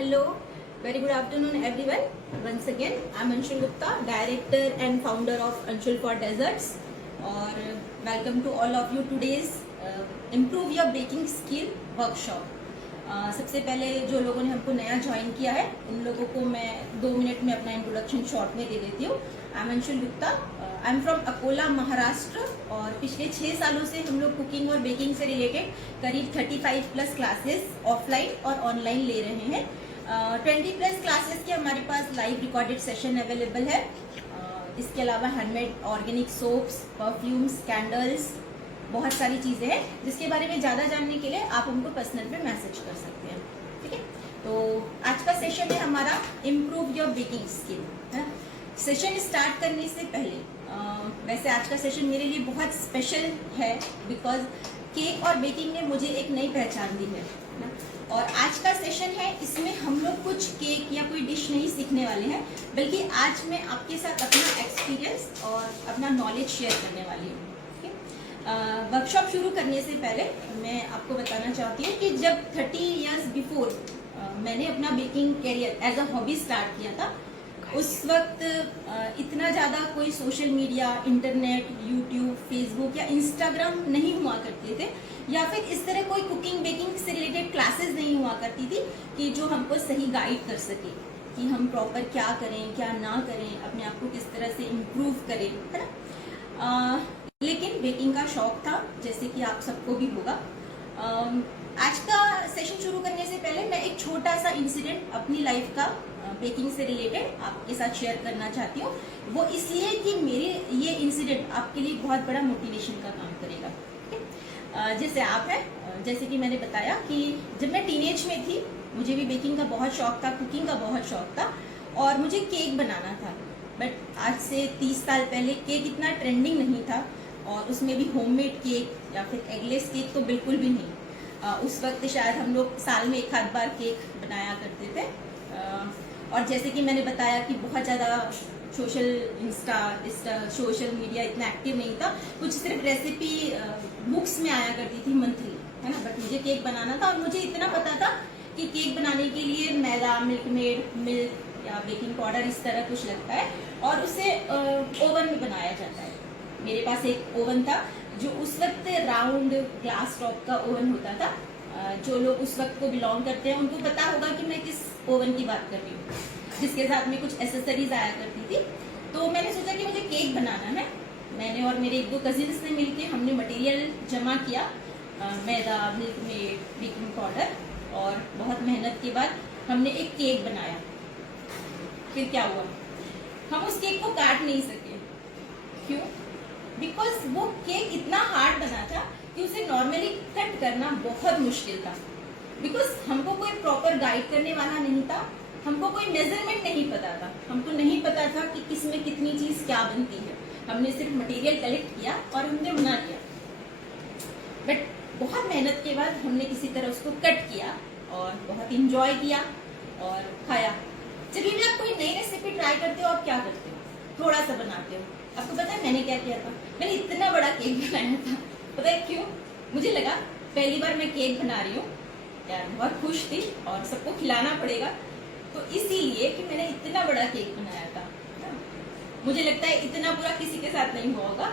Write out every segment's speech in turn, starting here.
Hello, very good afternoon everyone. Once again, I am Anshul Gupta, Director and Founder of Anshul for Desserts. और welcome to all of you today's Improve Your Baking Skill Workshop. सबसे पहले जो लोगों ने हमको नया join किया है उन लोगों को मैं 2 मिनट में अपना इंट्रोडक्शन शॉर्ट में दे देती हूँ. I am Anshul Gupta, I am from Akola Maharashtra और पिछले 6 सालों से हम लोग कुकिंग और बेकिंग से रिलेटेड करीब 35 प्लस क्लासेस ऑफलाइन और ऑनलाइन ले रहे हैं. 20 प्लस क्लासेस के हमारे पास लाइव रिकॉर्डेड सेशन अवेलेबल है. इसके अलावा handmade organic soaps, perfumes, candles, बहुत सारी चीज़ें हैं जिसके बारे में ज़्यादा जानने के लिए आप हमको पर्सनल पे मैसेज कर सकते हैं. ठीक है, तो आज का सेशन है हमारा improve your baking skill. Session start करने से पहले वैसे आज का सेशन मेरे लिए बहुत स्पेशल है बिकॉज केक और बेकिंग ने मुझे एक नई पहचान दी है. और आज का सेशन है, इसमें हम लोग कुछ केक या कोई डिश नहीं सीखने वाले हैं, बल्कि आज मैं आपके साथ अपना एक्सपीरियंस और अपना नॉलेज शेयर करने वाली हूँ. वर्कशॉप शुरू करने से पहले मैं आपको बताना चाहती हूँ कि जब 30 इयर्स बिफोर मैंने अपना baking career as a hobby start किया था, उस वक्त इतना ज़्यादा कोई social media, internet, YouTube, Facebook या इंस्टाग्राम नहीं हुआ करते थे, या फिर इस तरह कोई कुकिंग बेकिंग से रिलेटेड क्लासेस नहीं हुआ करती थी कि जो हमको सही गाइड कर सके कि हम प्रॉपर क्या करें, क्या ना करें, अपने आप को किस तरह से इम्प्रूव करें, है ना. लेकिन बेकिंग का शौक था, जैसे कि आप सबको भी होगा. आज का सेशन शुरू करने से पहले मैं एक छोटा सा इंसिडेंट अपनी लाइफ का बेकिंग से रिलेटेड आपके साथ शेयर करना चाहती हूँ. वो इसलिए कि मेरे ये इंसिडेंट आपके लिए बहुत बड़ा मोटिवेशन का काम करेगा. जैसे आप हैं, जैसे कि मैंने बताया कि जब मैं टीनेज में थी मुझे भी बेकिंग का बहुत शौक था, कुकिंग का बहुत शौक था और मुझे केक बनाना था. बट आज से 30 साल पहले केक इतना ट्रेंडिंग नहीं था और उसमें भी होममेड केक या फिर एगलेस केक तो बिल्कुल भी नहीं. उस वक्त शायद हम लोग साल में एक आध बार केक बनाया करते थे. और जैसे कि मैंने बताया कि बहुत ज़्यादा सोशल मीडिया इतना एक्टिव नहीं था, कुछ सिर्फ रेसिपी बुक्स में आया करती थी मंथली, है ना. बट मुझे केक बनाना था और मुझे इतना पता था कि केक बनाने के लिए मैदा, मिल्क या बेकिंग पाउडर इस तरह कुछ लगता है और उसे ओवन में बनाया जाता है. मेरे पास एक ओवन था जो उस वक्त राउंड ग्लास टॉप का ओवन होता था. जो लोग उस वक्त को बिलोंग करते हैं उनको पता होगा कि मैं किस ओवन की बात कर रही हूँ, जिसके साथ में कुछ एसेसरीज आया करती थी. तो मैंने सोचा कि मुझे केक बनाना है. मैंने और मेरे 1-2 कजिन्स ने मिलके हमने मटेरियल जमा किया, मैदा, मिल्क मेड, बेकिंग पाउडर, और बहुत मेहनत के बाद हमने एक केक बनाया. फिर क्या हुआ, हम उस केक को काट नहीं सके. क्यों? बिकॉज वो केक इतना हार्ड बना था कि उसे नॉर्मली कट करना बहुत मुश्किल था. बिकॉज हमको कोई प्रॉपर गाइड करने वाला नहीं था, हमको कोई मेजरमेंट नहीं पता था, हमको नहीं पता था कि किस में कितनी चीज क्या बनती है. हमने सिर्फ मटेरियल कलेक्ट किया और हमने बना लिया. बट बहुत मेहनत के बाद हमने किसी तरह उसको कट किया और बहुत इंजॉय किया और खाया. जब भी आप कोई नई रेसिपी ट्राई करते हो, आप क्या करते हो? थोड़ा सा बनाते हो. आपको पता है मैंने क्या किया था? मैंने इतना बड़ा केक बनाया था. पता है क्यों? मुझे लगा पहली बार मैं केक बना रही हूँ यार, बहुत खुश थी और सबको खिलाना पड़ेगा, तो इसीलिए कि मैंने इतना बड़ा केक बनाया था. मुझे लगता है इतना पूरा किसी के साथ नहीं हुआ होगा.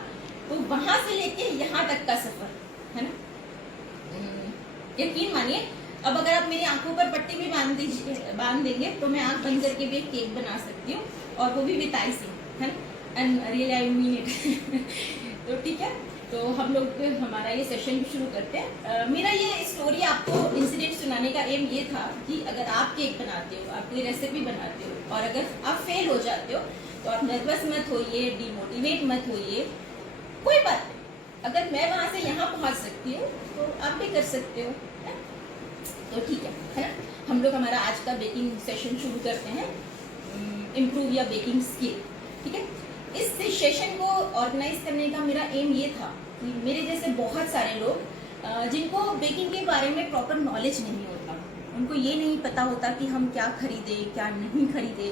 तो वहां से लेके यहाँ तक का सफर, है ना. यकीन मानिए, अब अगर आप मेरी आंखों पर पट्टी भी बांध देंगे तो मैं आंख बंद करके भी एक केक बना सकती हूँ, और वो भी विद आइसिंग, है ना. And really I mean it. तो ठीक है, तो हम लोग हमारा ये सेशन भी शुरू करते हैं. मेरा ये स्टोरी आपको इंसिडेंट सुनाने का एम ये था कि अगर आप केक बनाते हो, आप कोई रेसिपी बनाते हो और अगर आप फेल हो जाते हो तो आप नर्वस मत होइए, डिमोटिवेट मत होइए, कोई बात नहीं. अगर मैं वहां से यहाँ पहुंच सकती हूँ तो आप भी कर सकते हो. तो ठीक है ना. हम लोग हमारा आज का बेकिंग सेशन शुरू करते हैं, इम्प्रूव या बेकिंग स्किल. ठीक है, इस सेशन को ऑर्गेनाइज करने का मेरा एम ये था कि मेरे जैसे बहुत सारे लोग जिनको बेकिंग के बारे में प्रॉपर नॉलेज नहीं होता, उनको ये नहीं पता होता कि हम क्या खरीदें, क्या नहीं खरीदें,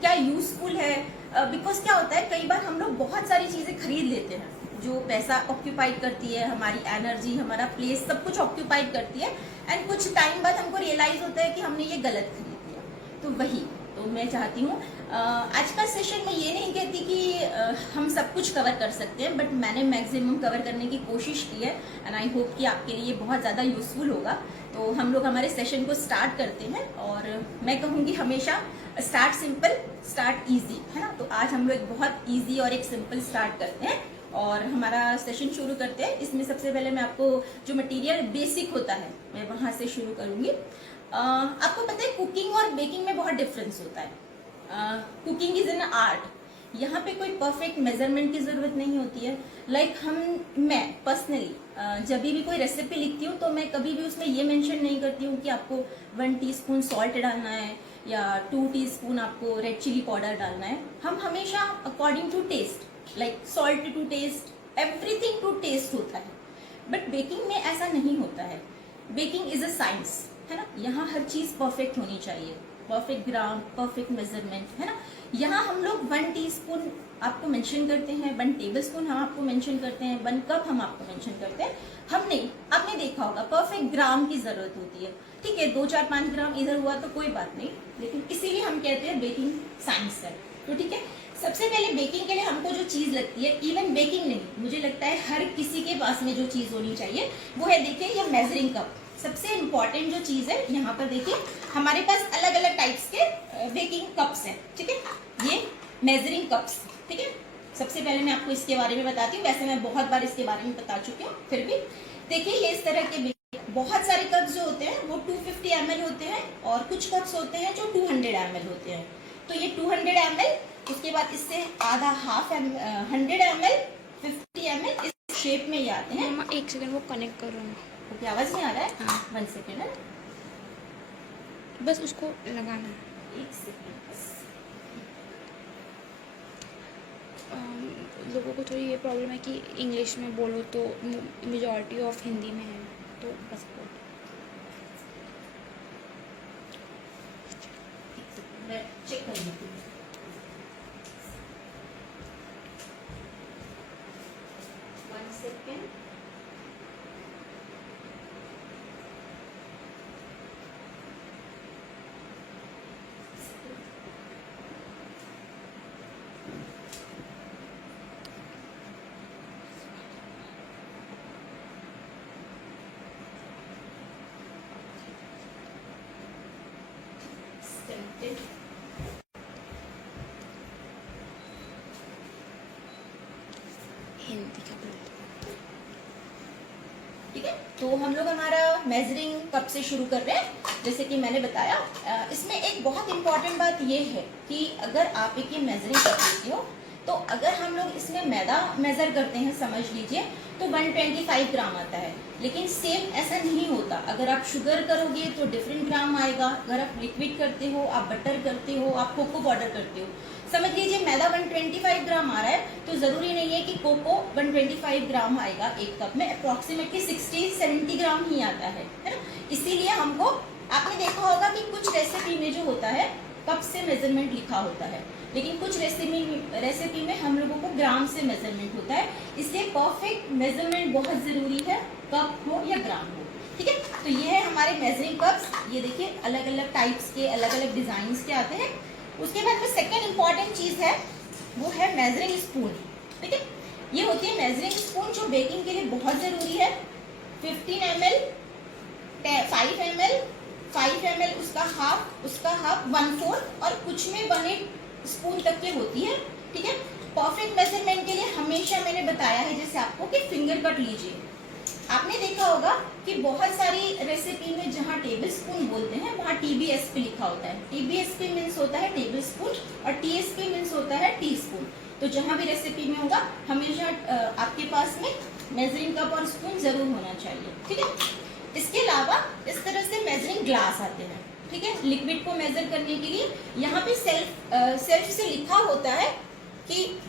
क्या यूजफुल है. बिकॉज क्या होता है, कई बार हम लोग बहुत सारी चीज़ें खरीद लेते हैं जो पैसा ऑक्यूपाइड करती है, हमारी एनर्जी, हमारा प्लेस, सब कुछ ऑक्यूपाइड करती है. एंड कुछ टाइम बाद हमको रियलाइज होता है कि हमने ये गलत खरीद लिया. तो वही तो मैं चाहती हूँ आज का सेशन में ये नहीं कहती कि हम सब कुछ कवर कर सकते हैं, बट मैंने मैक्सिमम कवर करने की कोशिश की है एंड आई होप कि आपके लिए बहुत ज़्यादा यूजफुल होगा। तो हम लोग हमारे सेशन को स्टार्ट करते हैं और मैं कहूँगी हमेशा स्टार्ट सिंपल स्टार्ट इजी, है ना। तो आज हम लोग एक बहुत इजी और एक सिंपल स्टार्ट करते हैं और हमारा सेशन शुरू करते हैं। इसमें सबसे पहले मैं आपको जो मटेरियल बेसिक होता है मैं वहाँ से शुरू करूँगी। आपको पता है कुकिंग और बेकिंग में बहुत डिफरेंस होता है। कुकिंग इज एन आर्ट, यहाँ पे कोई परफेक्ट मेजरमेंट की जरूरत नहीं होती है। मैं पर्सनली जब भी कोई रेसिपी लिखती हूँ तो मैं कभी भी उसमें ये मेंशन नहीं करती हूँ कि आपको 1 टीस्पून सॉल्ट डालना है या 2 टीस्पून आपको रेड चिली पाउडर डालना है। हम हमेशा according to taste, like salt to taste, everything to taste होता है। बट बेकिंग में ऐसा नहीं होता है। बेकिंग इज अ साइंस, है ना। यहाँ हर चीज परफेक्ट होनी चाहिए, परफेक्ट ग्राम, परफेक्ट मेजरमेंट, है ना। यहाँ हम लोग 1 टीस्पून आपको मेंशन करते हैं, 1 टेबलस्पून हम आपको मेंशन करते हैं, 1 कप हम आपको मेंशन करते हैं। हम नहीं, आपने देखा होगा परफेक्ट ग्राम की जरूरत होती है। ठीक है, 2, 4, 5 ग्राम इधर हुआ तो कोई बात नहीं, लेकिन इसीलिए हम कहते हैं बेकिंग साइंस है। तो ठीक है, सबसे पहले बेकिंग के लिए हमको जो चीज लगती है, इवन बेकिंग नहीं, मुझे लगता है हर किसी के पास में जो चीज होनी चाहिए वो है, देखिए ये मेजरिंग कप। सबसे इम्पोर्टेंट जो चीज है, यहाँ पर देखिए हमारे पास अलग अलग टाइप्स के बेकिंग कप्स हैं। ठीक है, ये मेजरिंग कप्स, ठीक है। सबसे पहले मैं आपको इसके बारे में बताती हूँ। वैसे मैं बहुत बार इसके बारे में बता चुकी हूँ, फिर भी देखिए ये इस तरह के बहुत सारे कप्स जो होते हैं वो 250 ml होते हैं और कुछ कप्स होते हैं जो 200 ml होते हैं। तो ये 200 ml, उसके बाद इससे आधा 100 ml, 50 ml इस शेप में ये आते हैं। मामा 1 सेकंड वो कनेक्ट कर रहा हूँ। ओके, आवाज नहीं आ रहा है? हाँ। 1 सेकंड है, बस उसको लगाना है। 1 सेकंड। लोगों को थोड़ी ये प्रॉब्लम है कि इंग्लिश में बोलो तो मेजॉरिटी ऑफ हिंदी में है, तो बस मैं चेक कर लेती हूँ। One second. हिंदी का बोलते ठीक है, तो हम लोग हमारा मेजरिंग कप से शुरू कर रहे हैं। जैसे कि मैंने बताया, इसमें एक बहुत इंपॉर्टेंट बात ये है कि अगर आप एक ये मेजरिंग कप लेते हो तो अगर हम लोग इसमें मैदा मेजर करते हैं, समझ लीजिए, तो 125 ग्राम आता है। लेकिन सेम ऐसा नहीं होता। अगर आप शुगर करोगे तो डिफरेंट ग्राम आएगा। अगर आप लिक्विड करते हो, आप बटर करते हो, आप कोको पाउडर करते हो, समझ लीजिए मैदा 125 ग्राम आ रहा है तो जरूरी नहीं है कि कोको 125 ग्राम आएगा। एक कप में अप्रोक्सीमेटली 60-70 ग्राम ही आता है ना। इसीलिए हमको, आपने देखा होगा कि कुछ रेसिपी में जो होता है कप से मेजरमेंट लिखा होता है, लेकिन कुछ रेसिपी में हम लोगों को ग्राम से मेजरमेंट होता है। इसलिए परफेक्ट मेजरमेंट बहुत जरूरी है, कप हो या ग्राम हो। ठीक है, तो ये है हमारे मेजरिंग कप्स। ये देखिए अलग अलग टाइप्स के, अलग अलग डिजाइन के आते हैं। उसके बाद में सेकेंड इंपॉर्टेंट चीज है वो है मेजरिंग स्पून। ठीक है, ये होती है मेजरिंग स्पून जो बेकिंग के लिए बहुत जरूरी है। 15 ml, 5 ml, 5 ml उसका हाफ, 1/4 और कुछ में 1/8 स्पून तक की होती है। ठीक है, परफेक्ट मेजरमेंट के लिए हमेशा मैंने बताया है जैसे आपको कि फिंगर कट लीजिए। आपने देखा होगा कि बहुत सारी रेसिपी में जहाँ टेबल स्पून बोलते हैं वहाँ TBSP लिखा होता है। TBSP मीन्स होता है टेबल स्पून और TSP मीन्स होता है टी स्पून। तो जहाँ भी रेसिपी में होगा हमेशा आपके पास में मेजरिंग कप और स्पून जरूर होना चाहिए। ठीक है, इसके अलावा इस तरह से मेजरिंग ग्लास आते हैं। ठीक है, लिक्विड को मेजर करने के लिए यहाँ पे सेल्फ से लिखा होता है कि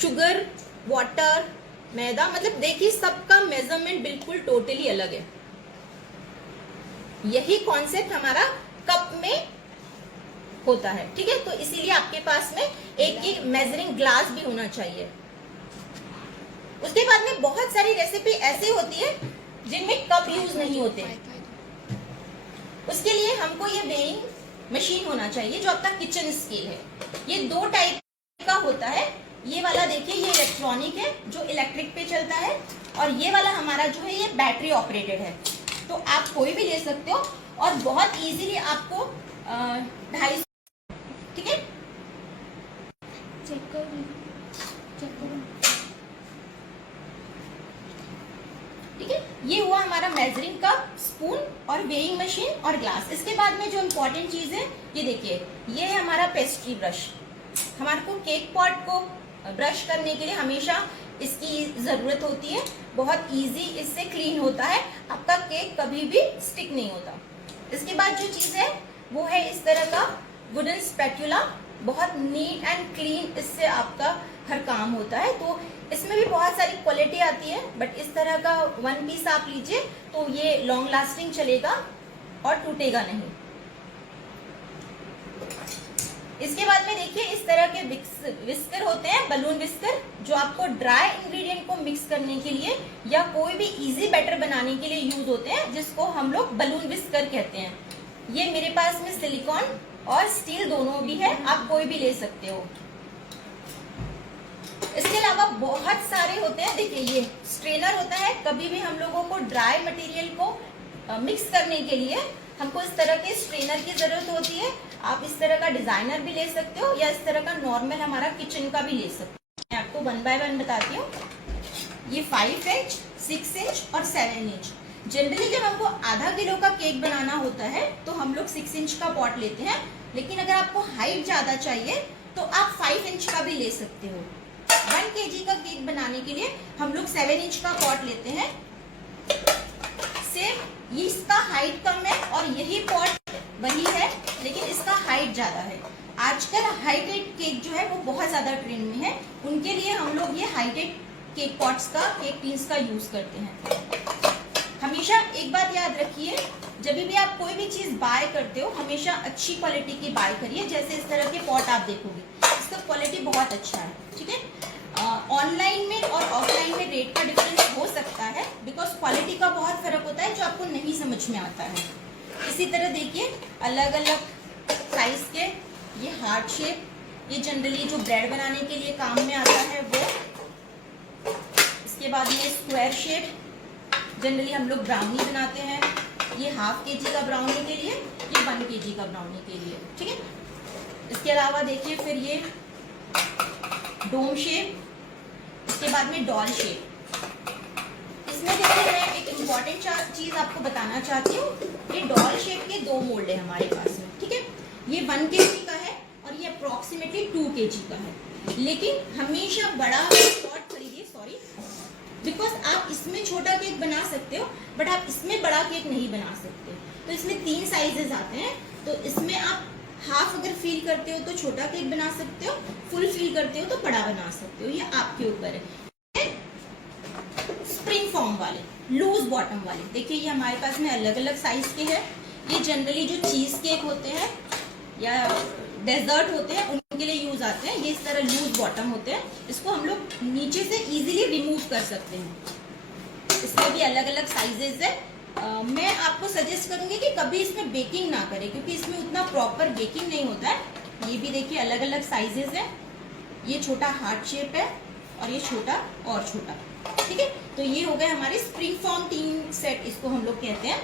शुगर, वाटर, मैदा, मतलब देखिए सबका मेजरमेंट बिल्कुल टोटली अलग है। यही कॉन्सेप्ट हमारा कप में होता है। ठीक है, तो इसीलिए आपके पास में एक ही मेजरिंग ग्लास भी होना चाहिए। उसके बाद में बहुत सारी रेसिपी ऐसी होती है जिनमें कप यूज नहीं होते। उसके लिए हमको ये वेइंग मशीन होना चाहिए जो आपका किचन स्केल है। ये 2 टाइप का होता है। ये वाला देखिए ये इलेक्ट्रॉनिक है जो इलेक्ट्रिक पे चलता है, और ये वाला हमारा जो है ये बैटरी ऑपरेटेड है। तो आप कोई भी ले सकते हो और बहुत इजीली आपको 250, ठीक है। चेक करो, चेक करो। ठीक है, ये हुआ हमारा मेजरिंग कप, स्पून और वेइंग मशीन और ग्लास। इसके बाद में जो इम्पोर्टेंट चीज है ये देखिए, ये है हमारा पेस्ट्री ब्रश। हमारे को केक पॉट को ब्रश करने के लिए हमेशा इसकी जरूरत होती है। बहुत इजी इससे क्लीन होता है, आपका केक कभी भी स्टिक नहीं होता। इसके बाद जो चीज है वो है इस तरह का वुडन स्पैटुला। बहुत नीट एंड क्लीन इससे आपका हर काम होता है। तो इसमें भी बहुत सारी क्वालिटी आती है, बट इस तरह का 1 पीस आप लीजिए तो ये लॉन्ग लास्टिंग चलेगा और टूटेगा नहीं। इसके बाद में देखिए इस तरह के विस्कर होते हैं, बलून विस्कर, जो आपको ड्राई इंग्रेडिएंट को मिक्स करने के लिए या कोई भी इजी बैटर बनाने के लिए यूज होते हैं, जिसको हम लोग बलून विस्कर कहते हैं। ये मेरे पास में सिलिकॉन और स्टील दोनों भी है, आप कोई भी ले सकते हो। इसके अलावा बहुत सारे होते हैं। देखिए ये स्ट्रेनर होता है। कभी भी हम लोगों को ड्राई मटेरियल को मिक्स करने के लिए हमको इस तरह के स्ट्रेनर की जरूरत होती है। आप इस तरह का डिजाइनर भी ले सकते हो या इस तरह का नॉर्मल हमारा किचन का भी ले सकते हो। मैं आपको 1 बाय 1 बताती हूँ। ये 5 इंच, 6 इंच और 7 इंच। जनरली जब हमको आधा किलो का केक बनाना होता है तो हम लोग 6 इंच का पॉट लेते हैं, लेकिन अगर आपको हाइट ज्यादा चाहिए तो आप 5 इंच का भी ले सकते हो। 1 kg का केक बनाने के लिए हम लोग 7 इंच का पॉट लेते हैं। सेम इसका हाइट कम है और यही पॉट वही है, लेकिन इसका हाइट ज्यादा है। आजकल हाइटेड केक जो है वो बहुत ज्यादा ट्रेंड में है, उनके लिए हम लोग ये हाइटेड केक पॉट्स का, केक टीन्स का यूज करते हैं। हमेशा एक बात याद रखिए, जब भी आप कोई भी चीज बाय करते हो हमेशा अच्छी क्वालिटी की बाय करिए। जैसे इस तरह के पॉट आप देखोगे, इसका क्वालिटी बहुत अच्छा है, ठीक है। ऑनलाइन में और ऑफलाइन में रेट का डिफरेंस हो सकता है, बिकॉज क्वालिटी का बहुत फर्क होता है जो आपको नहीं समझ में आता है। इसी तरह देखिए अलग अलग साइज के ये हार्ट शेप, ये जनरली जो ब्रेड बनाने के लिए काम में आता है वो। इसके बाद ये स्क्वायर शेप, जनरली हम लोग ब्राउनी बनाते हैं। ये 1/2 kg का ब्राउनी के लिए, ये 1 kg का ब्राउनी के लिए, ठीक है। इसके अलावा देखिए फिर ये डोम शेप, इसके बाद में डॉल शेप। इसमें देखिए मैं एक इम्पॉर्टेंट चीज आपको बताना चाहती हूँ। ये डॉल शेप के 2 मोल्ड है हमारे पास में, ठीक है। ये 1 kg का है और ये अप्रोक्सीमेटली 2 kg का है। लेकिन हमेशा बड़ा पॉट खरीदिए, सॉरी, बिकॉज आप इसमें छोटा केक बना सकते हो बट आप इसमें बड़ा केक नहीं बना सकते। तो इसमें 3 साइजेस आते हैं। तो इसमें आप हाफ अगर फील करते हो तो छोटा केक बना सकते हो, फुल फील करते हो तो बड़ा बना सकते हो, ये आपके ऊपर है। स्प्रिंग फॉर्म वाले, लूज बॉटम वाले, देखिए ये हमारे पास में अलग अलग साइज के हैं। ये जनरली जो चीज केक होते हैं या डेजर्ट होते हैं उनके लिए यूज आते हैं। ये इस तरह लूज बॉटम होते हैं, इसको हम लोग नीचे से इजीली रिमूव कर सकते हैं। इसमें भी अलग अलग साइजेस है। मैं आपको सजेस्ट करूंगी कि कभी इसमें बेकिंग ना करें, क्योंकि इसमें उतना प्रॉपर बेकिंग नहीं होता है। ये भी देखिए अलग अलग साइजेस है। ये छोटा हार्ट शेप है और ये छोटा और छोटा, ठीक है। तो ये हो गए हमारे स्प्रिंग फॉर्म 3 सेट, इसको हम लोग कहते हैं।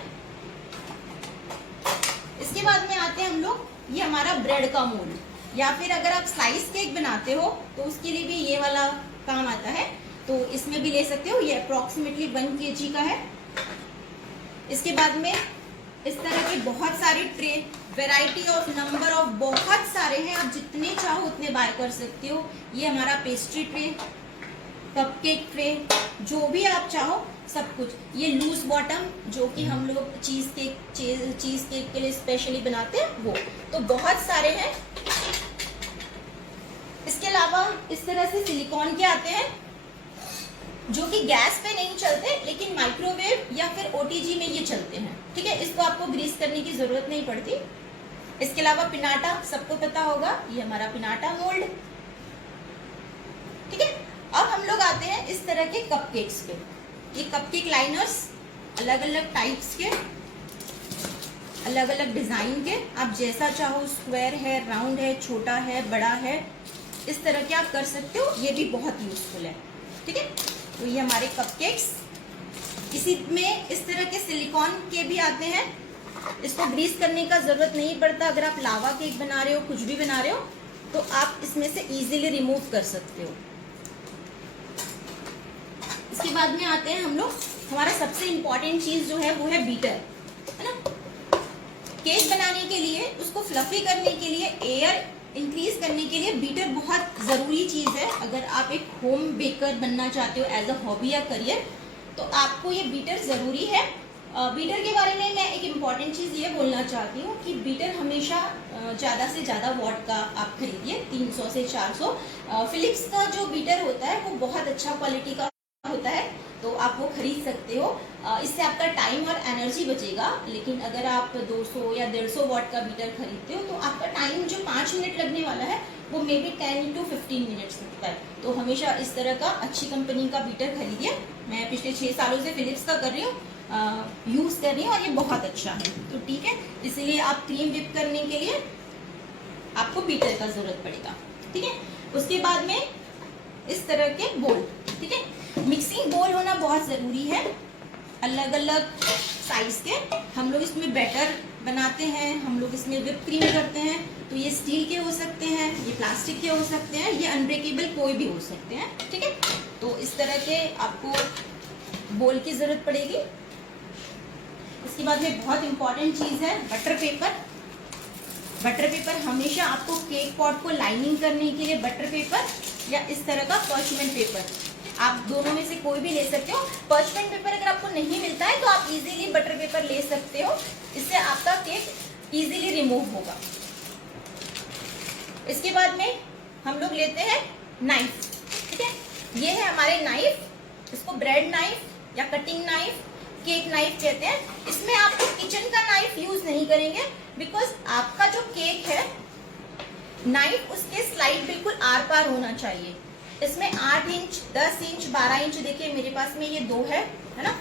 इसके बाद में आते हैं हम लोग, ये हमारा ब्रेड का मोल्ड, या फिर अगर आप स्लाइस केक बनाते हो तो उसके लिए भी ये वाला काम आता है, तो इसमें भी ले सकते हो। ये अप्रोक्सीमेटली 1 kg का है। इसके बाद में इस तरह के बहुत सारे tray, variety of number of बहुत सारे हैं, आप जितने चाहो उतने बाय कर सकते हो। ये हमारा पेस्ट्री ट्रे, कपकेक ट्रे, जो भी आप चाहो सब कुछ। ये लूज बॉटम जो कि हम लोग चीज केक के लिए स्पेशली बनाते हैं वो। तो बहुत सारे हैं। इसके अलावा इस तरह से सिलिकॉन के आते हैं जो कि गैस पे नहीं चलते, लेकिन माइक्रोवेव या फिर ओटीजी में ये चलते हैं, ठीक है। इसको आपको ग्रीस करने की जरूरत नहीं पड़ती। इसके अलावा पिनाटा, सबको पता होगा, ये हमारा पिनाटा मोल्ड, ठीक है। अब हम लोग आते हैं इस तरह के कपकेक्स पे। ये कपकेक लाइनर्स अलग अलग टाइप्स के, अलग अलग डिज़ाइन के, आप जैसा चाहो, स्क्वायर है, राउंड है, छोटा है, बड़ा है, इस तरह के आप कर सकते हो। ये भी बहुत यूजफुल है, ठीक है। तो ये हमारे कपकेक्स, इसी में इस तरह के सिलिकॉन के भी आते हैं, इसको ग्रीस करने का जरूरत नहीं पड़ता। अगर आप लावा केक बना रहे हो, कुछ भी बना रहे हो, तो आप इसमें से इजीली रिमूव कर सकते हो। इसके बाद में आते हैं हम लोग, हमारा सबसे इम्पोर्टेंट चीज जो है वो है बीटर, है ना। केक बनाने के लिए, उसको फ्लफी करने के लिए, एयर इंक्रीज करने के लिए बीटर बहुत ज़रूरी चीज़ है। अगर आप एक होम बेकर बनना चाहते हो एज अ हॉबी या करियर, तो आपको ये बीटर ज़रूरी है। बीटर के बारे में मैं एक इम्पॉर्टेंट चीज़ ये बोलना चाहती हूँ कि बीटर हमेशा ज़्यादा से ज़्यादा वॉट का आप खरीदिए, 300 से 400। फिलिप्स का जो बीटर होता है वो बहुत अच्छा क्वालिटी का होता है, तो आप वो खरीद सकते हो। इससे आपका टाइम और एनर्जी बचेगा। लेकिन अगर आप 200 या 150 वॉट का बीटर खरीदते हो, तो आपका टाइम जो 5 मिनट लगने वाला है वो मे बी 10 to 15 मिनट्स लगता है। तो हमेशा इस तरह का अच्छी कंपनी का बीटर खरीदिए। मैं पिछले 6 सालों से फिलिप्स का कर रही हूँ, यूज़ कर रही हूँ, और ये बहुत अच्छा है। तो ठीक है, इसलिए आप क्रीम विप करने के लिए आपको बीटर का ज़रूरत पड़ेगा, ठीक है। उसके बाद में इस तरह के बोल, ठीक है। मिक्सिंग बोल होना बहुत ज़रूरी है, अलग अलग साइज के। हम लोग इसमें बैटर बनाते हैं, हम लोग इसमें विप क्रीम करते हैं। तो ये स्टील के हो सकते हैं, ये प्लास्टिक के हो सकते हैं, ये अनब्रेकेबल कोई भी हो सकते हैं, ठीक है। तो इस तरह के आपको बोल की ज़रूरत पड़ेगी। इसके बाद में बहुत इंपॉर्टेंट चीज़ है बटर पेपर। बटर पेपर हमेशा आपको केक पॉट को लाइनिंग करने के लिए बटर पेपर या इस तरह का पर्चमेंट पेपर, आप दोनों में से कोई भी ले सकते हो। पर्चमेंट पेपर अगर आपको नहीं मिलता है तो आप इजीली बटर पेपर ले सकते हो, इससे आपका केक इजीली रिमूव होगा। इसके बाद में हम लोग लेते हैं नाइफ, ठीक है। ये है हमारे नाइफ, इसको ब्रेड नाइफ या कटिंग नाइफ, केक नाइफ कहते हैं। इसमें आप किचन का नाइफ यूज नहीं करेंगे, बिकॉज आपका जो केक है, नाइफ उसके स्लाइड बिल्कुल आर पार होना चाहिए। इसमें 8 इंच, 10 इंच, 12 इंच, देखिए मेरे पास में ये 2 है ना।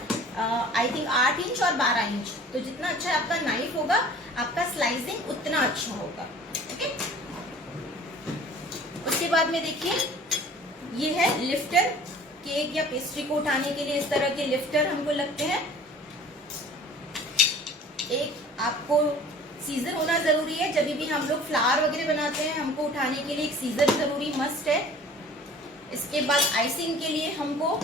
आई थिंक 8 इंच और 12 इंच। तो जितना अच्छा आपका नाइफ होगा, आपका स्लाइसिंग उतना अच्छा होगा, ओके। उसके बाद में देखिए, ये है लिफ्टर। केक या पेस्ट्री को उठाने के लिए इस तरह के लिफ्टर हमको लगते हैं। एक आपको सीजर होना जरूरी है, जब भी हम लोग फ्लावर वगैरह बनाते हैं, हमको उठाने के लिए एक सीजर जरूरी मस्ट है। इसके बाद आइसिंग के लिए हमको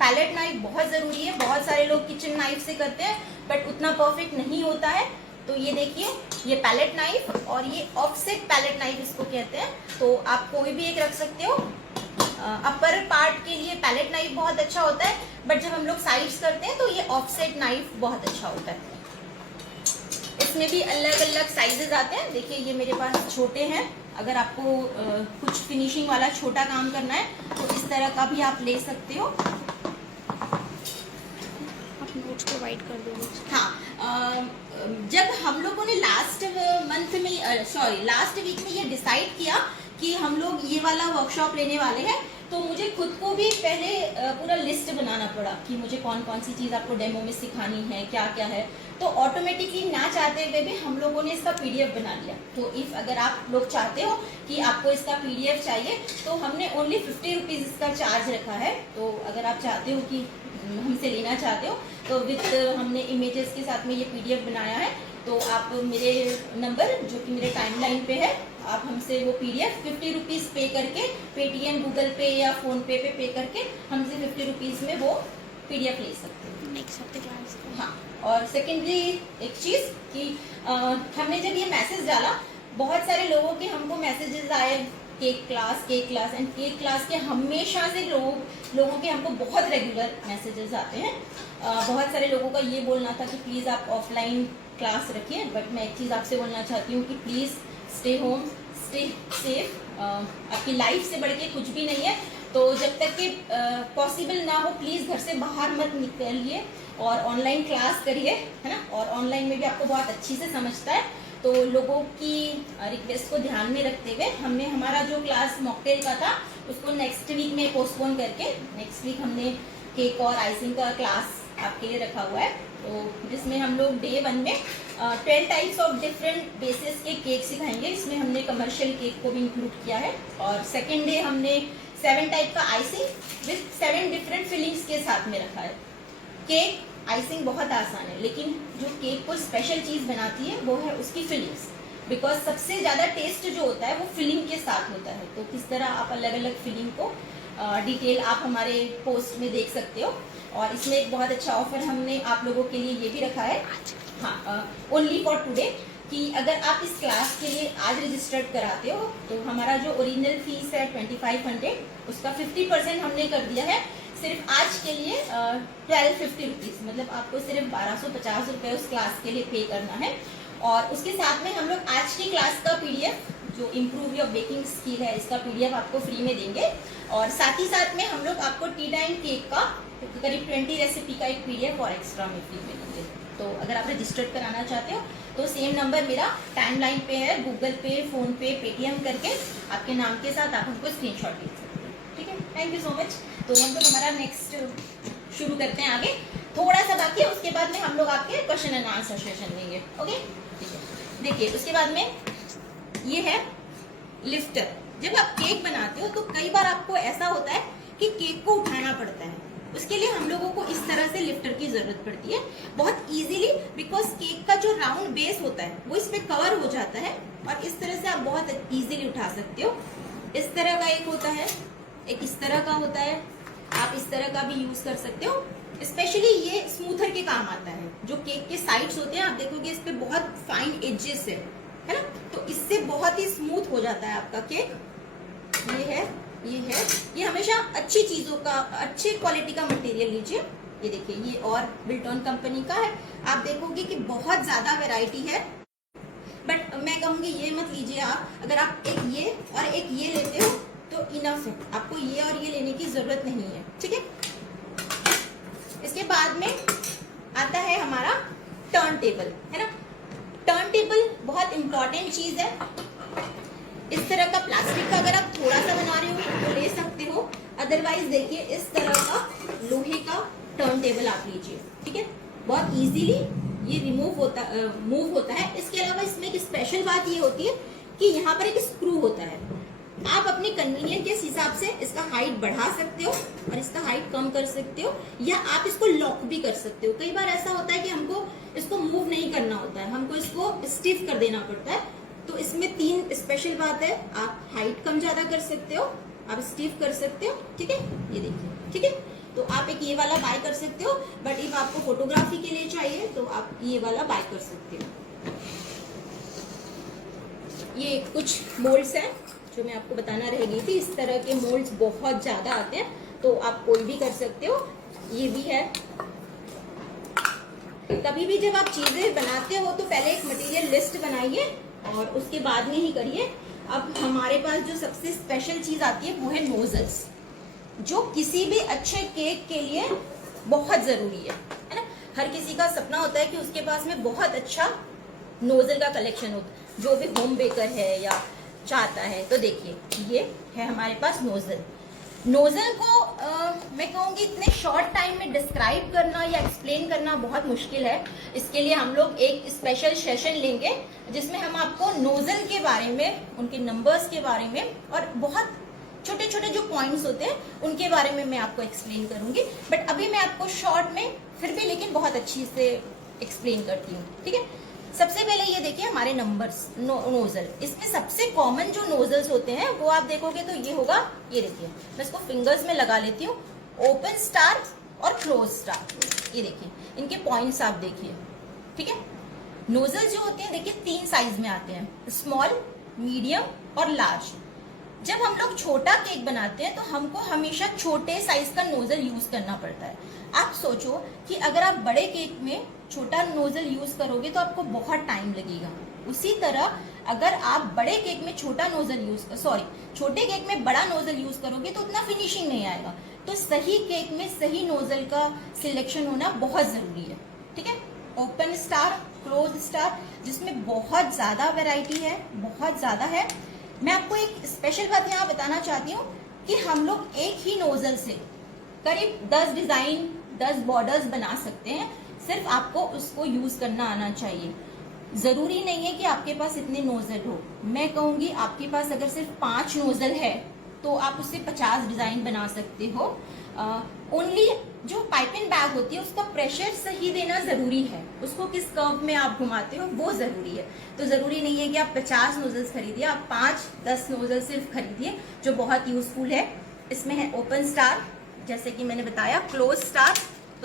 पैलेट नाइफ बहुत ज़रूरी है। बहुत सारे लोग किचन नाइफ से करते हैं, बट उतना परफेक्ट नहीं होता है। तो ये देखिए, ये पैलेट नाइफ और ये ऑफसेट पैलेट नाइफ इसको कहते हैं। तो आप कोई भी एक रख सकते हो। अपर पार्ट के लिए पैलेट नाइफ बहुत अच्छा होता है, बट जब हम लोग साइड्स करते हैं तो ये ऑफसेट नाइफ बहुत अच्छा होता है। इसमें भी अलग अलग साइजेस आते हैं। देखिए ये मेरे पास छोटे हैं, अगर आपको कुछ फिनिशिंग वाला छोटा काम करना है तो इस तरह का भी आप ले सकते हो। आप नोट्स प्रोवाइड कर दोगे? हाँ, जब हम लोगों ने लास्ट वीक में ये डिसाइड किया कि हम लोग ये वाला वर्कशॉप लेने वाले हैं, तो मुझे खुद को भी पहले पूरा लिस्ट बनाना पड़ा कि मुझे कौन कौन सी चीज़ आपको डेमो में सिखानी है, क्या क्या है। तो ऑटोमेटिकली ना चाहते हुए भी हम लोगों ने इसका पीडीएफ बना लिया। तो इफ़ अगर आप लोग चाहते हो कि आपको इसका पीडीएफ चाहिए, तो हमने ओनली 50 रुपीज़ इसका चार्ज रखा है। तो अगर आप चाहते हो कि हमसे लेना चाहते हो, तो विथ हमने इमेजेस के साथ में ये पीडीएफ बनाया है। तो आप मेरे नंबर जो कि मेरे टाइमलाइन पे है, आप हमसे वो पीडीएफ 50 रुपीज़ पे करके, पेटीएम, गूगल पे या फ़ोन पे पे करके हमसे 50 रुपीज़ में वो पीडीएफ ले सकते हो नेक्स्ट हफ्ते क्लास। हाँ, और सेकेंडली एक चीज़ कि हमने जब ये मैसेज डाला, बहुत सारे लोगों के हमको मैसेजेस आए, cake class and cake class के हमेशा से लोगों के हमको बहुत रेगुलर मैसेजेस आते हैं। बहुत सारे लोगों का ये बोलना था कि प्लीज़ आप ऑफलाइन क्लास रखिए, बट मैं एक चीज़ आपसे बोलना चाहती हूँ कि please stay home, stay safe. आपकी लाइफ से बढ़ के कुछ भी नहीं है। तो जब तक कि पॉसिबल ना हो, प्लीज़ घर से बाहर मत निकलिए और ऑनलाइन क्लास करिए, है ना। और ऑनलाइन में भी आपको बहुत अच्छी से समझता है। तो लोगों की रिक्वेस्ट को ध्यान में रखते हुए हमने हमारा जो क्लास मॉकटेल का था उसको नेक्स्ट वीक में पोस्टपोन करके नेक्स्ट वीक हमने केक और आइसिंग का क्लास आपके लिए रखा हुआ है। तो जिसमें हम लोग डे 1 में 12 टाइप्स ऑफ डिफरेंट बेसिस के केक सिखाएंगे। इसमें हमने कमर्शियल केक को भी इंक्लूड किया है। और सेकेंड डे हमने 7 टाइप का आइसिंग विथ 7 डिफरेंट फिलिंग्स के साथ में रखा है। केक आइसिंग बहुत आसान है, लेकिन जो केक को स्पेशल चीज़ बनाती है वो है उसकी फिलिंग्स, बिकॉज सबसे ज़्यादा टेस्ट जो होता है वो फिलिंग के साथ होता है। तो किस तरह आप अलग अलग फिलिंग को डिटेल आप हमारे पोस्ट में देख सकते हो। और इसमें एक बहुत अच्छा ऑफर हमने आप लोगों के लिए ये भी रखा है, हाँ, ओनली फॉर टुडे, कि अगर आप इस क्लास के लिए आज रजिस्टर्ड कराते हो तो हमारा जो ओरिजिनल फीस है 2500, उसका 50% हमने कर दिया है सिर्फ आज के लिए 1250 रुपीज़, मतलब आपको सिर्फ 1250 रुपये उस क्लास के लिए पे करना है। और उसके साथ में हम लोग आज की क्लास का पीडीएफ जो इम्प्रूव योर बेकिंग स्किल है, इसका पीडीएफ आपको फ्री में देंगे। और साथ ही साथ में हम लोग आपको टी टाइम केक का करीब 20 रेसिपी का एक पीडीएफ और एक्स्ट्रा में फ्री में देंगे। तो अगर आप रजिस्टर्ड कराना चाहते हो तो सेम नंबर मेरा टाइमलाइन पे है, गूगल पे, फोन पे, पेटीएम करके आपके नाम के साथ आप हमको स्क्रीनशॉट भेज सकते हैं। ठीक है, थैंक यू सो मच। तो हम लोग हमारा नेक्स्ट शुरू करते हैं आगे, थोड़ा सा बाकी है, उसके बाद में हम लोग आपके क्वेश्चन एंड आंसर सेशन लेंगे। ओके, ठीक है। देखिए उसके बाद में ये है लिफ्टर। जब आप केक बनाते हो तो कई बार आपको ऐसा होता है कि केक को उठाना पड़ता है, उसके लिए हम लोगों को इस तरह से लिफ्टर की जरूरत पड़ती है बहुत इजीली, बिकॉज केक का जो राउंड बेस होता है वो इस पे कवर हो जाता है और इस तरह से आप बहुत इजीली उठा सकते हो। इस तरह का एक होता है, एक इस तरह का होता है, आप इस तरह का भी यूज कर सकते हो। स्पेशली ये स्मूथर के काम आता है। जो केक के साइड्स होते हैं आप देखोगे इस पे बहुत फाइन एजेस है ना, तो इससे बहुत ही स्मूथ हो जाता है आपका केक। ये है, ये है, ये हमेशा अच्छी चीजों का, अच्छी क्वालिटी का मटेरियल लीजिए। ये देखिए, ये और बिल्टॉन कंपनी का है। आप देखोगे कि बहुत ज्यादा वैरायटी है, बट मैं कहूंगी ये मत लीजिए आप। अगर आप एक ये और एक ये लेते हो तो इनफ है, आपको ये और ये लेने की जरूरत नहीं है। ठीक है, इसके बाद में आता है हमारा टर्न टेबल, है ना। टर्न टेबल बहुत इंपॉर्टेंट चीज है। इस तरह का प्लास्टिक का अगर आप थोड़ा सा बना रहे हो तो ले सकते हो, अदरवाइज देखिए इस तरह का लोहे का टर्न टेबल आप लीजिए। ठीक है, बहुत इजीली ये मूव होता है। इसके अलावा इसमें एक स्पेशल बात ये होती है कि यहाँ पर एक स्क्रू होता है। आप अपने कन्वीनियंट के हिसाब से इसका हाइट बढ़ा सकते हो और इसका हाइट कम कर सकते हो, या आप इसको लॉक भी कर सकते हो। कई बार ऐसा होता है कि हमको इसको मूव नहीं करना होता है, हमको इसको स्टिफ कर देना पड़ता है। तो इसमें 3 स्पेशल बात है, आप हाइट कम ज्यादा कर सकते हो, आप स्टिफ कर सकते हो। ठीक है, ये देखिए, ठीक है। तो आप एक ये वाला बाय कर सकते हो, बट इफ आपको फोटोग्राफी के लिए चाहिए तो आप ये वाला बाय कर सकते हो। ये कुछ मोल्ड्स हैं जो मैं आपको बताना रह गई थी। इस तरह के मोल्ड्स बहुत ज्यादा आते हैं, तो आप कोई भी कर सकते हो। ये भी है। कभी भी जब आप चीजें बनाते हो तो पहले एक मटेरियल लिस्ट बनाइए और उसके बाद में ही करिए। अब हमारे पास जो सबसे स्पेशल चीज आती है वो है नोजल्स, जो किसी भी अच्छे केक के लिए बहुत जरूरी है ना। हर किसी का सपना होता है कि उसके पास में बहुत अच्छा नोजल का कलेक्शन हो, जो भी होम बेकर है या चाहता है। तो देखिए ये है हमारे पास नोजल। नोजल को मैं कहूँगी इतने शॉर्ट टाइम में डिस्क्राइब करना या एक्सप्लेन करना बहुत मुश्किल है। इसके लिए हम लोग एक स्पेशल सेशन लेंगे जिसमें हम आपको नोजल के बारे में, उनके नंबर्स के बारे में और बहुत छोटे छोटे जो पॉइंट्स होते हैं उनके बारे में मैं आपको एक्सप्लेन करूंगी। बट अभी मैं आपको शॉर्ट में फिर भी लेकिन बहुत अच्छी से एक्सप्लेन करती हूँ। ठीक है, सबसे पहले ये देखिए हमारे नंबर्स, नोजल। इसमें सबसे कॉमन जो नोजल्स होते हैं वो आप देखोगे तो ये होगा, ये देखिए मैं इसको फिंगर्स में लगा लेती हूँ, ओपन स्टार और क्लोज स्टार। ये देखिए इनके पॉइंट्स आप देखिए। ठीक है, नोजल जो होते हैं देखिए 3 साइज में आते हैं, स्मॉल, मीडियम और लार्ज। जब हम लोग छोटा केक बनाते हैं तो हमको हमेशा छोटे साइज का नोजल यूज करना पड़ता है। आप सोचो कि अगर आप बड़े केक में छोटा नोजल यूज करोगे तो आपको बहुत टाइम लगेगा। उसी तरह अगर आप बड़े केक में छोटा नोजल छोटे केक में बड़ा नोजल यूज करोगे तो उतना फिनिशिंग नहीं आएगा। तो सही केक में सही नोजल का सिलेक्शन होना बहुत जरूरी है। ठीक है, ओपन स्टार, क्लोज स्टार, जिसमें बहुत ज्यादा वैरायटी है, बहुत ज्यादा है। मैं आपको एक स्पेशल बात यहाँ बताना चाहती हूँ कि हम लोग एक ही नोजल से करीब 10 डिजाइन, 10 बॉर्डर्स बना सकते हैं। सिर्फ आपको उसको यूज करना आना चाहिए। जरूरी नहीं है कि आपके पास इतने नोजल हो। मैं कहूंगी आपके पास अगर सिर्फ 5 नोजल है तो आप उससे 50 डिजाइन बना सकते हो। ओनली जो पाइपिंग बैग होती है उसका प्रेशर सही देना जरूरी है, उसको किस कर्व में आप घुमाते हो वो जरूरी है। तो जरूरी नहीं है कि आप 50 नोजल्स खरीदिए, आप 5-10 नोजल सिर्फ खरीदिए जो बहुत यूजफुल है। इसमें है ओपन स्टार, जैसे कि मैंने बताया, क्लोज स्टार।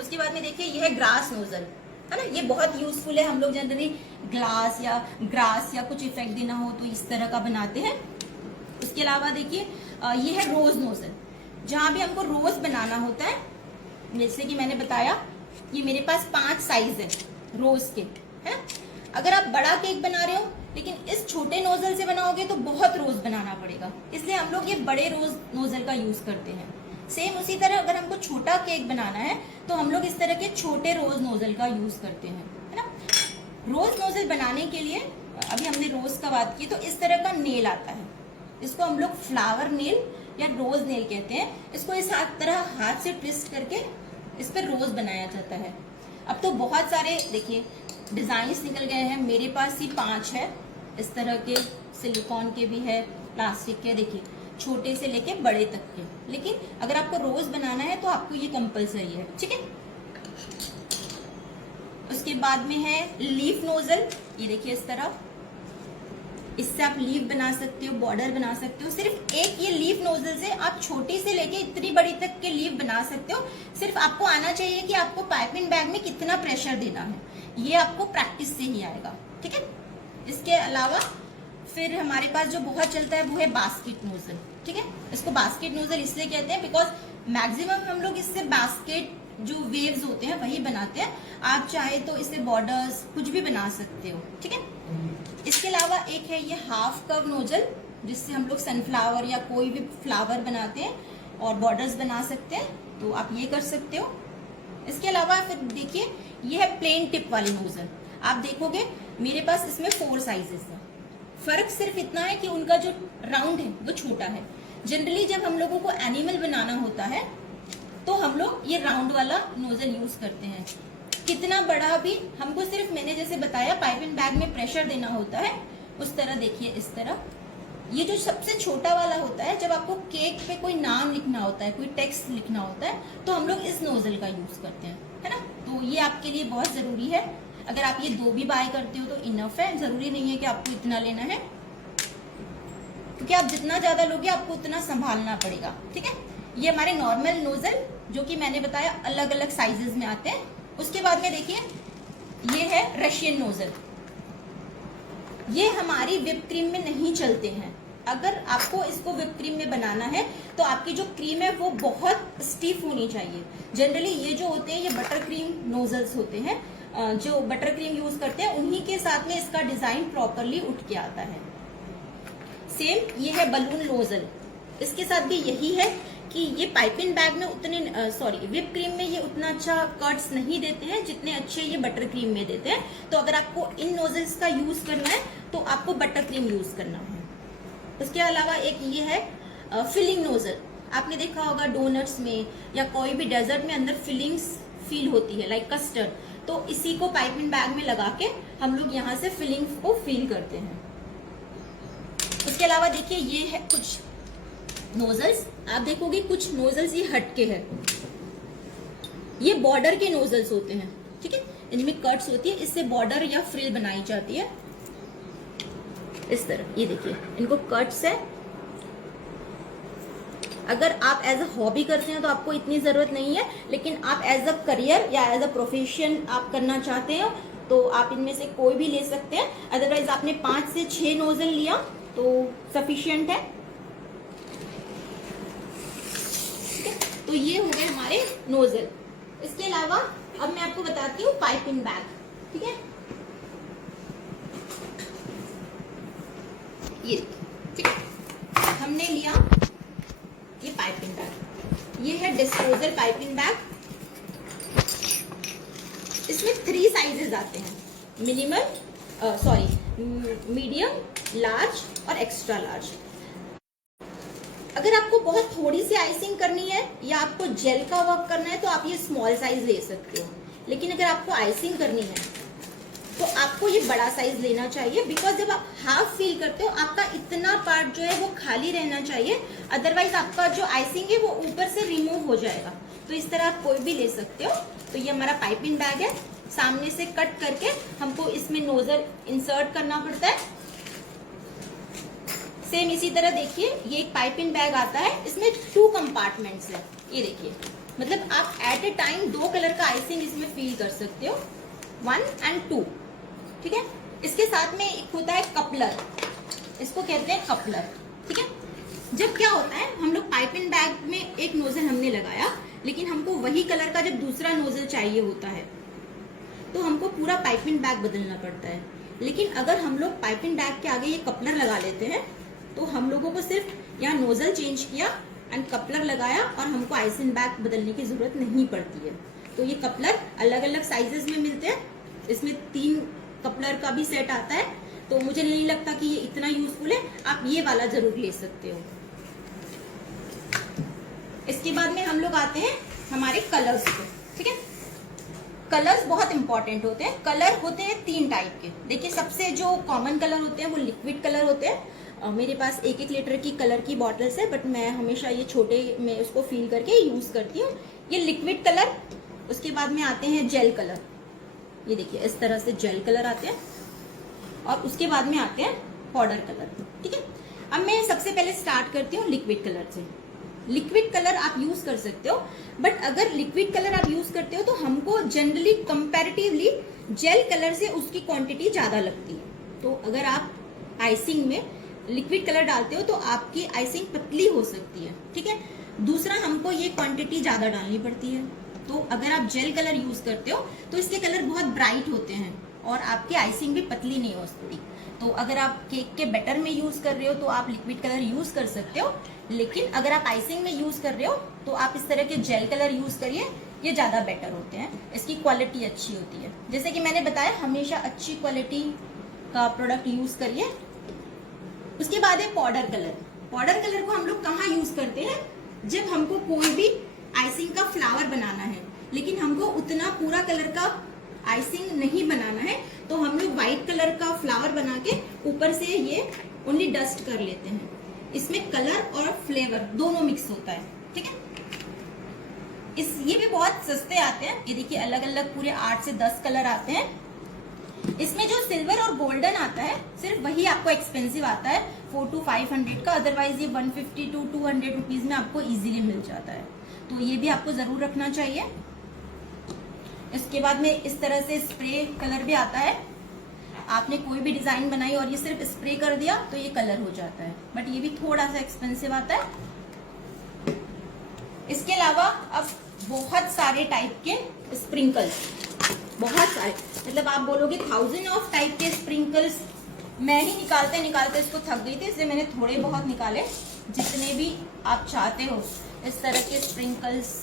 उसके बाद में देखिए ये है ग्रास नोजल, है ना, ये बहुत यूजफुल है। हम लोग जनरली ग्लास या ग्रास या कुछ इफेक्ट देना हो तो इस तरह का बनाते हैं। उसके अलावा देखिए ये है रोज नोजल, जहां भी हमको रोज बनाना होता है। जैसे कि मैंने बताया ये मेरे पास 5 साइज है रोज के, है। अगर आप बड़ा केक बना रहे हो लेकिन इस छोटे नोजल से बनाओगे तो बहुत रोज बनाना पड़ेगा, इसलिए हम लोग ये बड़े रोज नोजल का यूज करते हैं। सेम उसी तरह अगर हमको छोटा केक बनाना है तो हम लोग इस तरह के छोटे रोज नोजल का यूज करते हैं, है ना। रोज नोजल बनाने के लिए अभी हमने रोज का बात की, तो इस तरह का नेल आता है, इसको हम लोग फ्लावर नेल या रोज नेल कहते हैं। इसको इस तरह हाथ से ट्विस्ट करके इस पर रोज बनाया जाता है। अब तो बहुत सारे देखिए डिजाइन्स निकल गए हैं, मेरे पास ही 5 है इस तरह के, सिलिकॉन के भी है, प्लास्टिक के, देखिए छोटे से लेके बड़े तक के। लेकिन अगर आपको रोज बनाना है तो आपको ये कंपलसरी है, ठीक है। उसके बाद में है लीफ नोजल, ये देखिए इस तरह, इससे आप लीफ बना सकते हो, बॉर्डर बना सकते हो। सिर्फ एक ये लीफ नोजल से आप छोटी से लेके इतनी बड़ी तक के लीफ बना सकते हो। सिर्फ आपको आना चाहिए कि आपको पाइपिंग बैग में कितना प्रेशर देना है, ये आपको प्रैक्टिस से ही आएगा, ठीक है। इसके अलावा फिर हमारे पास जो बहुत चलता है वो है बास्केट नोजल, ठीक है। इसको बास्केट नोजल इसलिए कहते हैं बिकॉज मैक्सिमम हम लोग इससे बास्केट जो वेव्स होते हैं वही बनाते हैं। आप चाहे तो इससे बॉर्डर्स कुछ भी बना सकते हो, ठीक है। इसके अलावा एक है ये हाफ कर्व नोजल, जिससे हम लोग सनफ्लावर या कोई भी फ्लावर बनाते हैं और बॉर्डर्स बना सकते हैं, तो आप ये कर सकते हो। इसके अलावा फिर देखिए ये है प्लेन टिप वाली नोजल। आप देखोगे मेरे पास इसमें 4 साइजेस है। फर्क सिर्फ इतना है कि उनका जो राउंड है वो छोटा है। जनरली जब हम लोगों को एनिमल बनाना होता है तो हम लोग ये राउंड वाला नोजल यूज करते हैं। कितना बड़ा भी हमको, सिर्फ मैंने जैसे बताया पाइपिंग बैग में प्रेशर देना होता है उस तरह, देखिए इस तरह। ये जो सबसे छोटा वाला होता है, जब आपको केक पे कोई नाम लिखना होता है, कोई टेक्स्ट लिखना होता है, तो हम लोग इस नोजल का यूज करते हैं, है ना। तो ये आपके लिए बहुत जरूरी है। अगर आप ये 2 भी बाय करते हो तो इनफ है, जरूरी नहीं है कि आपको इतना लेना है, क्योंकि आप जितना ज्यादा लोगे आपको उतना संभालना पड़ेगा, ठीक है। ये हमारे नॉर्मल नोजल जो कि मैंने बताया अलग अलग साइजेस में आते हैं। उसके बाद में देखिए ये है रशियन नोजल। ये हमारी व्हिप क्रीम में नहीं चलते हैं। अगर आपको इसको व्हिप क्रीम में बनाना है तो आपकी जो क्रीम है वो बहुत स्टीफ होनी चाहिए। जनरली ये जो होते हैं ये बटर क्रीम नोजल्स होते हैं, जो बटर क्रीम यूज करते हैं उन्हीं के साथ में इसका डिजाइन प्रॉपरली उठ के आता है। सेम ये है बलून नोजल, इसके साथ भी यही है कि ये पाइपिंग बैग में उतने व्हिप क्रीम में ये उतना अच्छा कट्स नहीं देते हैं जितने अच्छे ये बटर क्रीम में देते हैं। तो अगर आपको इन नोजल्स का यूज करना है तो आपको बटर क्रीम यूज करना है। उसके अलावा एक ये है फिलिंग नोजल। आपने देखा होगा डोनट्स में या कोई भी डेजर्ट में अंदर फिलिंग्स फील होती है, लाइक कस्टर्ड, तो इसी को पाइपिंग बैग में लगा के हम लोग यहाँ से फिलिंग्स को फील करते हैं। उसके अलावा देखिए ये है कुछ नोजल्स, आप देखोगे कुछ नोजल्स ये हटके है, ये बॉर्डर के नोजल्स होते हैं, ठीक है। इनमें कट्स होती है, इससे बॉर्डर या फ्रिल बनाई जाती है इस तरह। ये देखिए इनको कट्स है। अगर आप एज अ हॉबी करते हैं तो आपको इतनी जरूरत नहीं है, लेकिन आप एज अ करियर या एज अ प्रोफेशन आप करना चाहते हो तो आप इनमें से कोई भी ले सकते हैं। अदरवाइज आपने 5 से 6 नोजल लिया तो सफिशिएंट है। तो ये हो गए हमारे नोजल। इसके अलावा अब मैं आपको बताती हूँ पाइपिंग बैग, ठीक है। ये ठीक है, हमने लिया ये पाइपिंग बैग, ये है डिस्पोजल पाइपिंग बैग। इसमें 3 साइजेस आते हैं, मीडियम, लार्ज और एक्स्ट्रा लार्ज। अगर आपको बहुत थोड़ी सी आइसिंग करनी है या आपको जेल का वर्क करना है तो आप ये स्मॉल साइज ले सकते हो। लेकिन अगर आपको आइसिंग करनी है तो आपको ये बड़ा साइज लेना चाहिए, बिकॉज जब आप हाफ फिल करते हो आपका इतना पार्ट जो है वो खाली रहना चाहिए, अदरवाइज आपका जो आइसिंग है वो ऊपर से रिमूव हो जाएगा। तो इस तरह आप कोई भी ले सकते हो। तो ये हमारा पाइपिंग बैग है, सामने से कट करके हमको इसमें नोजल इंसर्ट करना पड़ता है। सेम इसी तरह देखिए ये एक पाइपिंग बैग आता है, इसमें 2 कंपार्टमेंट्स है। ये देखिए, मतलब आप एट ए टाइम 2 कलर का आइसिंग इसमें फिल कर सकते हो, 1 and 2, ठीक है। इसके साथ में एक होता है कपलर, इसको कहते हैं कपलर, ठीक है। जब क्या होता है, हम लोग पाइपिंग बैग में एक नोजल हमने लगाया, लेकिन हमको वही कलर का जब दूसरा नोजल चाहिए होता है तो हमको पूरा पाइपिंग बैग बदलना पड़ता है। लेकिन अगर हम लोग पाइपिंग बैग के आगे ये कपलर लगा लेते हैं तो हम लोगों को सिर्फ यहाँ नोजल चेंज किया एंड कपलर लगाया और हमको आइसिंग बैग बदलने की जरूरत नहीं पड़ती है। तो ये कपलर अलग अलग साइजेस में मिलते हैं, इसमें 3 कपलर का भी सेट आता है। तो मुझे नहीं लगता कि ये इतना यूजफुल है, आप ये वाला जरूर ले सकते हो। इसके बाद में हम लोग आते हैं हमारे कलर्स पे, ठीक है। कलर्स बहुत इंपॉर्टेंट होते हैं। कलर होते हैं 3 टाइप के। देखिए, सबसे जो कॉमन कलर होते हैं वो लिक्विड कलर होते हैं। मेरे पास 1-1 लीटर की कलर की बॉटल्स है, बट मैं हमेशा ये छोटे में उसको फिल करके यूज करती हूँ। ये लिक्विड कलर। उसके बाद में आते हैं जेल कलर, ये देखिए इस तरह से जेल कलर आते हैं। और उसके बाद में आते हैं पाउडर कलर, ठीक है। अब मैं सबसे पहले स्टार्ट करती हूँ लिक्विड कलर से। लिक्विड कलर आप यूज कर सकते हो, बट अगर लिक्विड कलर आप यूज करते हो तो हमको जनरली कंपैरेटिवली जेल कलर से उसकी क्वांटिटी ज्यादा लगती है। तो अगर आप आइसिंग में लिक्विड कलर डालते हो तो आपकी आइसिंग पतली हो सकती है, ठीक है। दूसरा, हमको ये क्वांटिटी ज्यादा डालनी पड़ती है। तो अगर आप जेल कलर यूज करते हो तो इसके कलर बहुत ब्राइट होते हैं और आपकी आइसिंग भी पतली नहीं हो सकती। तो अगर आप केक के बैटर में यूज कर रहे हो तो आप लिक्विड कलर यूज कर सकते हो, लेकिन अगर आप आइसिंग में यूज कर रहे हो तो आप इस तरह के जेल कलर यूज करिए, ये ज्यादा बेटर होते हैं, इसकी क्वालिटी अच्छी होती है। जैसे कि मैंने बताया, हमेशा अच्छी क्वालिटी का प्रोडक्ट यूज करिए। उसके बाद है पाउडर कलर। पाउडर कलर को हम लोग कहाँ यूज करते हैं, जब हमको कोई भी आइसिंग का फ्लावर बनाना है, लेकिन हमको उतना पूरा कलर का आइसिंग नहीं बनाना है, तो हम लोग व्हाइट कलर का फ्लावर बना के ऊपर से ये ओनली डस्ट कर लेते हैं। इसमें कलर और फ्लेवर दोनों मिक्स होता है, ठीक है। ये भी बहुत सस्ते आते हैं। ये देखिए, अलग अलग पूरे 8 से 10 कलर आते हैं। इसमें जो सिल्वर और गोल्डन आता है, सिर्फ वही आपको एक्सपेंसिव आता है 400 to 500 का, अदरवाइज ये 150 to 200 रुपीज में आपको इजीली मिल जाता है। तो ये भी आपको जरूर रखना चाहिए। इसके बाद में इस तरह से स्प्रे कलर भी आता है। आपने कोई भी डिजाइन बनाई और ये सिर्फ स्प्रे कर दिया तो ये कलर हो जाता है, बट ये भी थोड़ा सा एक्सपेंसिव आता है। इसके अलावा अब बहुत सारे टाइप के स्प्रिंकल्स, बहुत सारे, मतलब आप बोलोगे 1000 ऑफ टाइप के स्प्रिंकल्स। मैं ही निकालते निकालते इसको थक गई थी, इसलिए मैंने थोड़े बहुत निकाले। जितने भी आप चाहते हो इस तरह के स्प्रिंकल्स,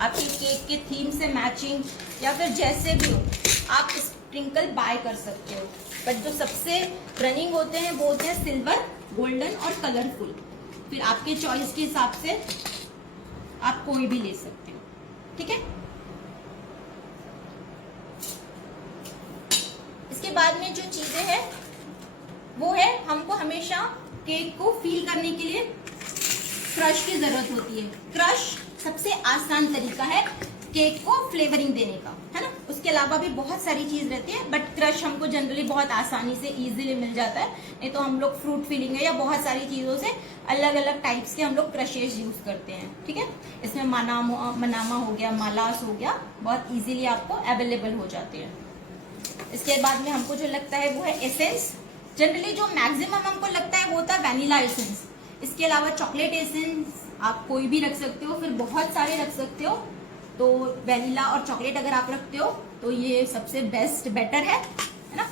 आपके केक के थीम से मैचिंग या फिर जैसे भी हो, आप स्प्रिंकल बाय कर सकते हो। बट जो सबसे रनिंग होते हैं वो होते हैं सिल्वर, गोल्डन और कलरफुल। फिर आपके चॉइस के हिसाब से आप कोई भी ले सकते हो, ठीक है। इसके बाद में जो चीजें हैं वो है, हमको हमेशा केक को फील करने के लिए क्रश की जरूरत होती है। क्रश सबसे आसान तरीका है केक को फ्लेवरिंग देने का, है ना। उसके अलावा भी बहुत सारी चीज रहती है, बट क्रश हमको जनरली बहुत आसानी से इजीली मिल जाता है। नहीं तो हम लोग फ्रूट फिलिंग है या बहुत सारी चीजों से अलग अलग टाइप्स के हम लोग क्रशेज यूज करते हैं, ठीक है। इसमें मनामा हो गया, मालास हो गया, बहुत इजीली आपको अवेलेबल हो जाते हैं। इसके बाद में हमको जो लगता है वो है एसेंस। जनरली जो मैक्सिमम हमको लगता है वो होता है वैनिला एसेंस। इसके अलावा चॉकलेट एसेंस आप कोई भी रख सकते हो, फिर बहुत सारे रख सकते हो। तो वैनिला और चॉकलेट अगर आप रखते हो तो ये सबसे बेस्ट बेटर है ना।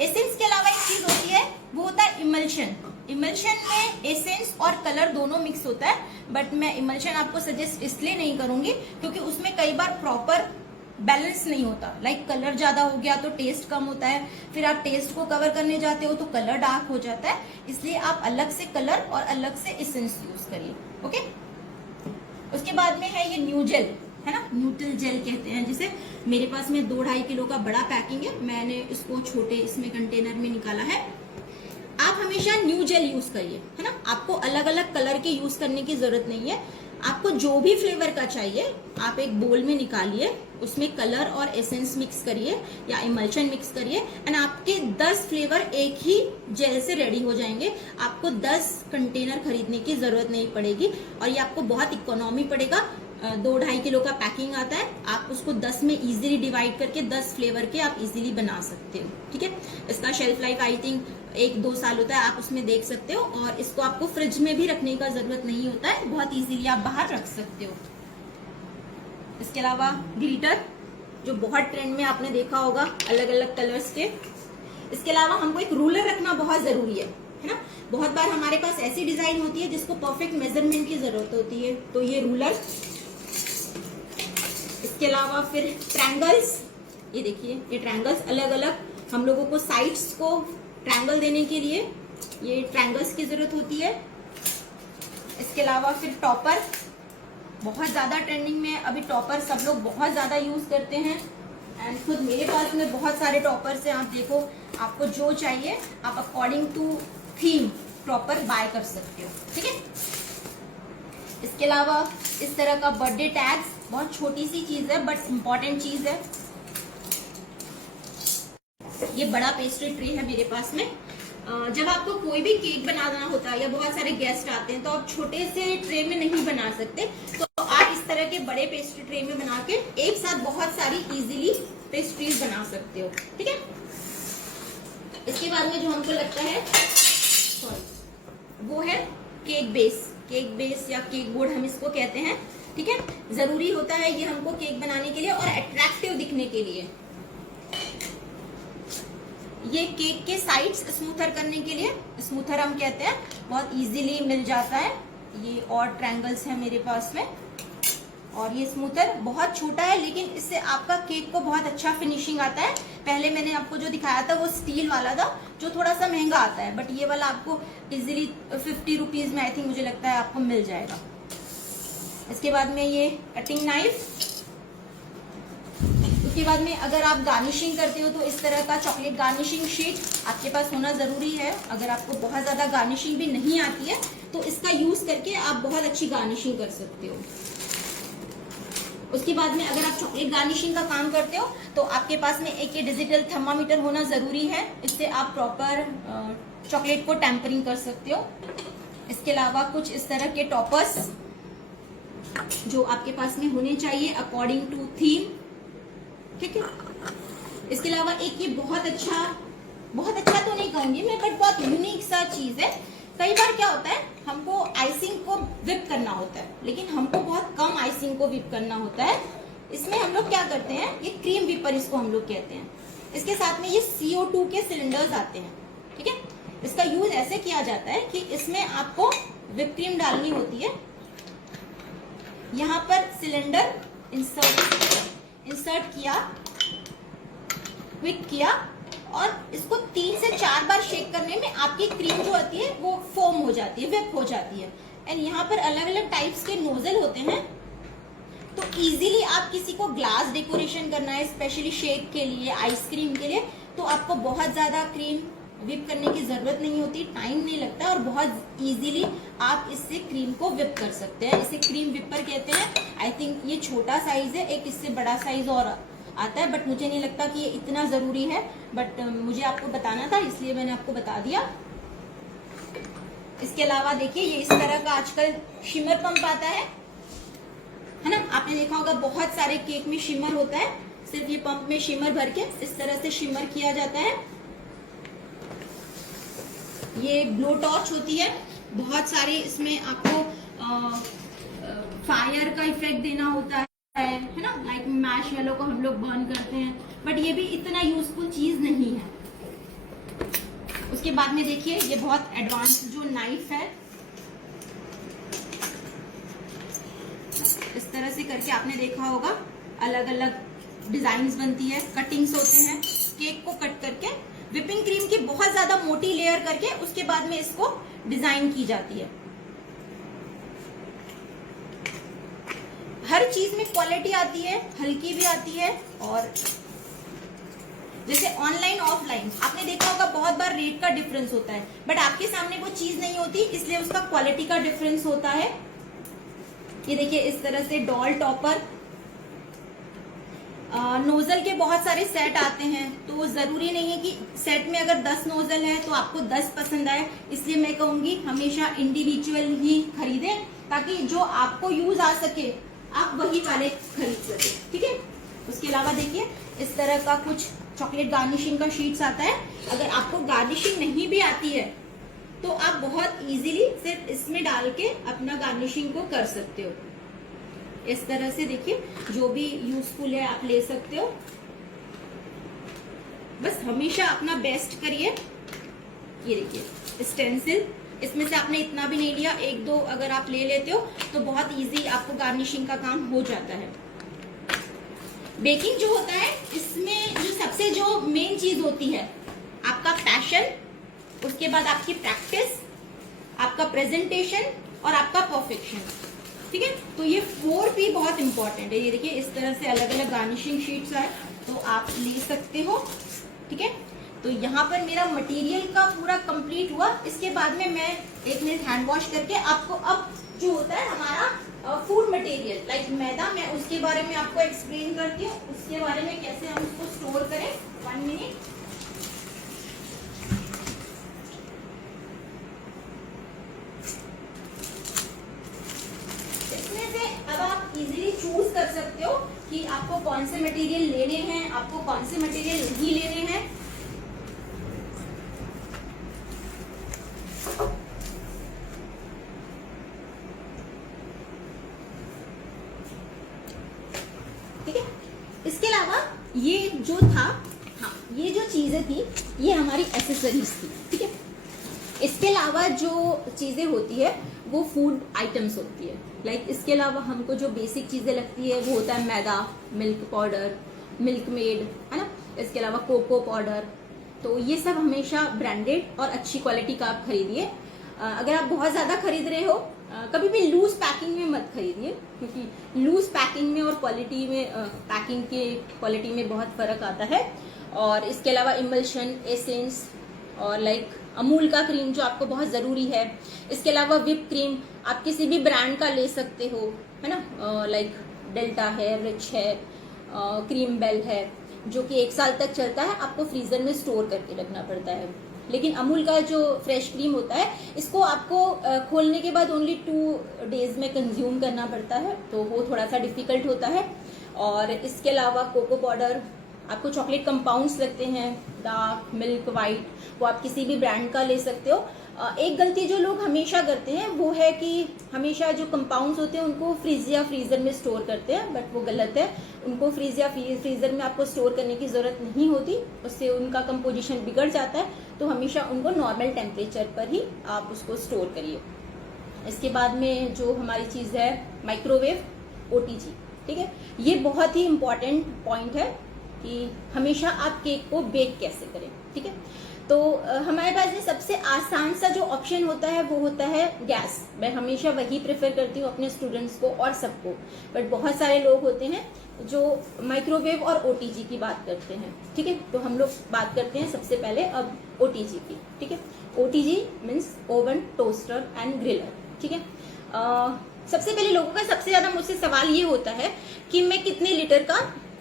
एसेंस के अलावा एक चीज होती है, वो होता है इमल्शन। इमल्शन में एसेंस और कलर दोनों मिक्स होता है, बट मैं इमल्शन आपको सजेस्ट इसलिए नहीं करूंगी क्योंकि उसमें कई बार प्रॉपर बैलेंस नहीं होता। लाइक कलर ज्यादा हो गया तो टेस्ट कम होता है, फिर आप टेस्ट को कवर करने जाते हो तो कलर डार्क हो जाता है। इसलिए आप अलग से कलर और अलग से एसेंस यूज करिए, ओके। उसके बाद में है ये न्यू जेल। है ना, न्यूट्रल जेल कहते हैं जिसे। मेरे पास में 2-2.5 किलो का बड़ा पैकिंग है, मैंने इसको छोटे इसमें कंटेनर में निकाला है। आप हमेशा न्यू जेल यूज करिए, है ना, आपको अलग अलग कलर के यूज करने की जरूरत नहीं है। आपको जो भी फ्लेवर का चाहिए आप एक बोल में निकालिए, उसमें कलर और एसेंस मिक्स करिए या इमल्शन मिक्स करिए एंड आपके 10 फ्लेवर एक ही जेल से रेडी हो जाएंगे। आपको 10 कंटेनर खरीदने की जरूरत नहीं पड़ेगी और ये आपको बहुत इकोनॉमी पड़ेगा। 2-2.5 किलो का पैकिंग आता है, आप उसको 10 में इजीली डिवाइड करके 10 फ्लेवर के आप इजीली बना सकते हो। ठीक है, इसका शेल्फ लाइफ आई थिंक 1-2 साल होता है, आप उसमें देख सकते हो। और इसको आपको फ्रिज में भी रखने का जरूरत नहीं होता है, बहुत इजीली आप बाहर रख सकते हो। इसके अलावा ग्लिटर जो बहुत ट्रेंड में आपने देखा होगा अलग अलग कलर्स के। इसके अलावा हमको एक रूलर रखना बहुत जरूरी है ना। बहुत बार हमारे पास ऐसी डिजाइन होती है जिसको परफेक्ट मेजरमेंट की जरूरत होती है, तो ये रूलर। इसके अलावा फिर ट्रायंगल्स, ये देखिए ये ट्रायंगल्स अलग अलग हम लोगों को साइड्स को ट्रायंगल देने के लिए ये ट्रायंगल्स की जरूरत होती है। इसके अलावा फिर टॉपर, बहुत ज्यादा ट्रेंडिंग में अभी टॉपर सब लोग बहुत ज्यादा यूज करते हैं एंड खुद मेरे पास में बहुत सारे टॉपर्स हैं। आप देखो आपको जो चाहिए आप according to theme topper buy कर सकते हो। ठीक है, इसके अलावा इस तरह का बर्थडे टैग्स, बहुत छोटी सी चीज है बट इम्पोर्टेंट चीज है। ये बड़ा पेस्ट्री ट्रे है मेरे पास में। जब आपको कोई भी केक बनाना होता है या बहुत सारे गेस्ट आते हैं तो आप छोटे से ट्रे में नहीं बना सकते, तो आप इस तरह के बड़े पेस्ट्री ट्रे में बना के एक साथ बहुत सारी इजीली पेस्ट्रीज बना सकते हो। ठीक है, इसके बाद में जो हमको लगता है वो है केक बेस या केक बोर्ड हम इसको कहते हैं। ठीक है, जरूरी होता है ये हमको केक बनाने के लिए और अट्रैक्टिव दिखने के लिए। ये केक के साइड्स स्मूथर करने के लिए, स्मूथर हम कहते हैं, बहुत इजीली मिल जाता है। ये और ट्रायंगल्स है मेरे पास में और ये स्मूथर बहुत छोटा है लेकिन इससे आपका केक को बहुत अच्छा फिनिशिंग आता है। पहले मैंने आपको जो दिखाया था वो स्टील वाला था जो थोड़ा सा महंगा आता है, बट ये वाला आपको इजीली 50 रुपीज में आई थिंक मुझे लगता है आपको मिल जाएगा। इसके बाद में ये कटिंग नाइफ। उसके बाद में अगर आप गार्निशिंग करते हो तो इस तरह का चॉकलेट गार्निशिंग शीट आपके पास होना जरूरी है। अगर आपको बहुत ज्यादा गार्निशिंग भी नहीं आती है तो इसका यूज करके आप बहुत अच्छी गार्निशिंग कर सकते हो। उसके बाद में अगर आप चॉकलेट गार्निशिंग का काम करते हो तो आपके पास में एक ये डिजिटल थर्मामीटर होना जरूरी है, इससे आप प्रॉपर चॉकलेट को टेम्परिंग कर सकते हो। इसके अलावा कुछ इस तरह के टॉपर्स जो आपके पास में होने चाहिए अकॉर्डिंग टू थीम। ठीक है, इसके अलावा एक ये बहुत अच्छा तो नहीं कहूंगी मैं, बट बहुत यूनिक सा चीज है। कई बार क्या होता है हमको आइसिंग को विप करना होता है लेकिन हमको बहुत कम आइसिंग को विप करना होता है। इसमें हम लोग क्या करते हैं, ये क्रीम विपर इसको हम लोग कहते हैं। इसके साथ में ये CO2 के सिलेंडर्स आते हैं। ठीक है, इसका यूज ऐसे किया जाता है कि इसमें आपको विप क्रीम डालनी होती है। यहाँ पर सिलेंडर इंसर्ट किया, क्विक किया और इसको 3 से 4 बार शेक करने में आपकी क्रीम जो होती है वो फोम हो जाती है, वेप हो जाती है। एंड यहाँ पर अलग अलग टाइप्स के नोजल होते हैं, तो इजीली आप किसी को ग्लास डेकोरेशन करना है स्पेशली शेक के लिए, आइसक्रीम के लिए, तो आपको बहुत ज्यादा क्रीम विप करने की जरूरत नहीं होती, टाइम नहीं लगता और बहुत इजीली आप इससे क्रीम को विप कर सकते हैं। इसे क्रीम विपर कहते हैं। आई थिंक ये छोटा साइज है, एक इससे बड़ा साइज और आता है, बट मुझे नहीं लगता कि ये इतना जरूरी है, बट मुझे आपको बताना था इसलिए मैंने आपको बता दिया। इसके अलावा देखिए ये इस तरह का आजकल शिमर पंप आता है ना, आपने देखा होगा बहुत सारे केक में शिमर होता है, सिर्फ ये पंप में शिमर भर के इस तरह से शिमर किया जाता है। ये ब्लो टॉर्च होती है, बहुत सारे इसमें आपको फायर का इफेक्ट देना होता है ना, लाइक मार्शमेलो को हम लोग बर्न करते हैं, बट ये भी इतना यूजफुल चीज नहीं है। उसके बाद में देखिए ये बहुत एडवांस जो नाइफ है, इस तरह से करके आपने देखा होगा अलग अलग डिजाइन्स बनती है, कटिंग्स होते हैं, केक को कट करके व्हिपिंग क्रीम की बहुत ज्यादा मोटी लेयर करके उसके बाद में इसको डिजाइन की जाती है। हर चीज में क्वालिटी आती है, हल्की भी आती है। और जैसे ऑनलाइन ऑफलाइन आपने देखा होगा बहुत बार रेट का डिफरेंस होता है, बट आपके सामने वो चीज नहीं होती, इसलिए उसका क्वालिटी का डिफरेंस होता है। ये देखिए इस तरह से डॉल टॉपर। नोजल के बहुत सारे सेट आते हैं, तो जरूरी नहीं है कि सेट में अगर 10 नोजल है तो आपको 10 पसंद आए, इसलिए मैं कहूंगी हमेशा इंडिविजुअल ही खरीदें, ताकि जो आपको यूज आ सके आप वही वाले खरीद सके, ठीक है। उसके अलावा देखिए इस तरह का कुछ चॉकलेट गार्निशिंग का शीट्स आता है। अगर आपको गार्निशिंग नहीं भी आती है तो आप बहुत इजीली सिर्फ इसमें डाल के अपना गार्निशिंग को कर सकते हो। इस तरह से देखिए जो भी यूजफुल है आप ले सकते हो। बस हमेशा अपना बेस्ट करिए। ये देखिए स्टेंसिल, इसमें से आपने इतना भी नहीं लिया, 1-2 अगर आप ले लेते हो तो बहुत इजी आपको गार्निशिंग का काम हो जाता है। बेकिंग जो होता है इसमें जो सबसे जो मेन चीज होती है आपका पैशन, उसके बाद आपकी प्रैक्टिस, आपका प्रेजेंटेशन और आपका परफेक्शन, ठीक है। तो ये 4P बहुत इंपॉर्टेंट है। ये देखिए इस तरह से अलग अलग गार्निशिंग शीट्स है, तो आप ले सकते हो, ठीक है। तो यहाँ पर मेरा मटेरियल का पूरा कंप्लीट हुआ। इसके बाद में मैं 1 मिनट हैंड वॉश करके आपको अब जो होता है हमारा फूड मटेरियल लाइक मैदा, मैं उसके बारे में आपको एक्सप्लेन करती हूँ, उसके बारे में कैसे हम उसको स्टोर करें। 1 मिनट। इसमें से अब आप इजीली चूज कर सकते हो कि आपको कौन से मटेरियल लेने हैं, आपको कौन से मटेरियल नहीं लेने हैं। ठीक है। इसके अलावा ये जो था, हाँ ये जो चीजें थी ये हमारी एसेसरीज थी, ठीक है। इसके अलावा जो चीजें होती है वो फूड आइटम्स होती है। लाइक इसके अलावा हमको जो बेसिक चीजें लगती है वो होता है मैदा, मिल्क पाउडर, मिल्क मेड, है ना। इसके अलावा कोको पाउडर। तो ये सब हमेशा ब्रांडेड और अच्छी क्वालिटी का आप खरीदिए। अगर आप बहुत ज्यादा खरीद रहे हो कभी भी लूज पैकिंग में मत खरीदिए, क्योंकि लूज पैकिंग में और क्वालिटी में पैकिंग के क्वालिटी में बहुत फर्क आता है। और इसके अलावा इमल्शन, एसेंस और लाइक अमूल का क्रीम जो आपको बहुत जरूरी है। इसके अलावा विप क्रीम आप किसी भी ब्रांड का ले सकते हो, है ना। लाइक डेल्टा है, रिच है, क्रीम बेल है, जो कि 1 साल तक चलता है। आपको फ्रीजर में स्टोर करके रखना पड़ता है। लेकिन अमूल का जो फ्रेश क्रीम होता है इसको आपको खोलने के बाद ओनली 2 डेज में कंज्यूम करना पड़ता है, तो वो थोड़ा सा डिफिकल्ट होता है। और इसके अलावा कोको पाउडर, आपको चॉकलेट कंपाउंड्स लगते हैं, डार्क, मिल्क, वाइट, वो आप किसी भी ब्रांड का ले सकते हो। एक गलती जो लोग हमेशा करते हैं वो है कि हमेशा जो कंपाउंड्स होते हैं उनको फ्रिज या फ्रीजर में स्टोर करते हैं, बट वो गलत है। उनको फ्रिज या फ्रीजर में आपको स्टोर करने की जरूरत नहीं होती, उससे उनका कंपोजिशन बिगड़ जाता है। तो हमेशा उनको नॉर्मल टेम्परेचर पर ही आप उसको स्टोर करिए। इसके बाद में जो हमारी चीज़ है माइक्रोवेव, OTG, ठीक है। ये बहुत ही इम्पॉर्टेंट पॉइंट है कि हमेशा आप केक को बेक कैसे करें, ठीक है। तो हमारे पास में सबसे आसान सा जो ऑप्शन होता है वो होता है गैस। मैं हमेशा वही प्रेफर करती हूँ अपने स्टूडेंट्स को और सबको, बट बहुत सारे लोग होते हैं जो माइक्रोवेव और OTG की बात करते हैं, ठीक है। तो हम लोग बात करते हैं सबसे पहले अब OTG की, ठीक है। OTG means oven, toaster and griller, ठीक है। सबसे पहले लोगों का सबसे ज्यादा मुझसे सवाल ये होता है कि मैं कितने लीटर का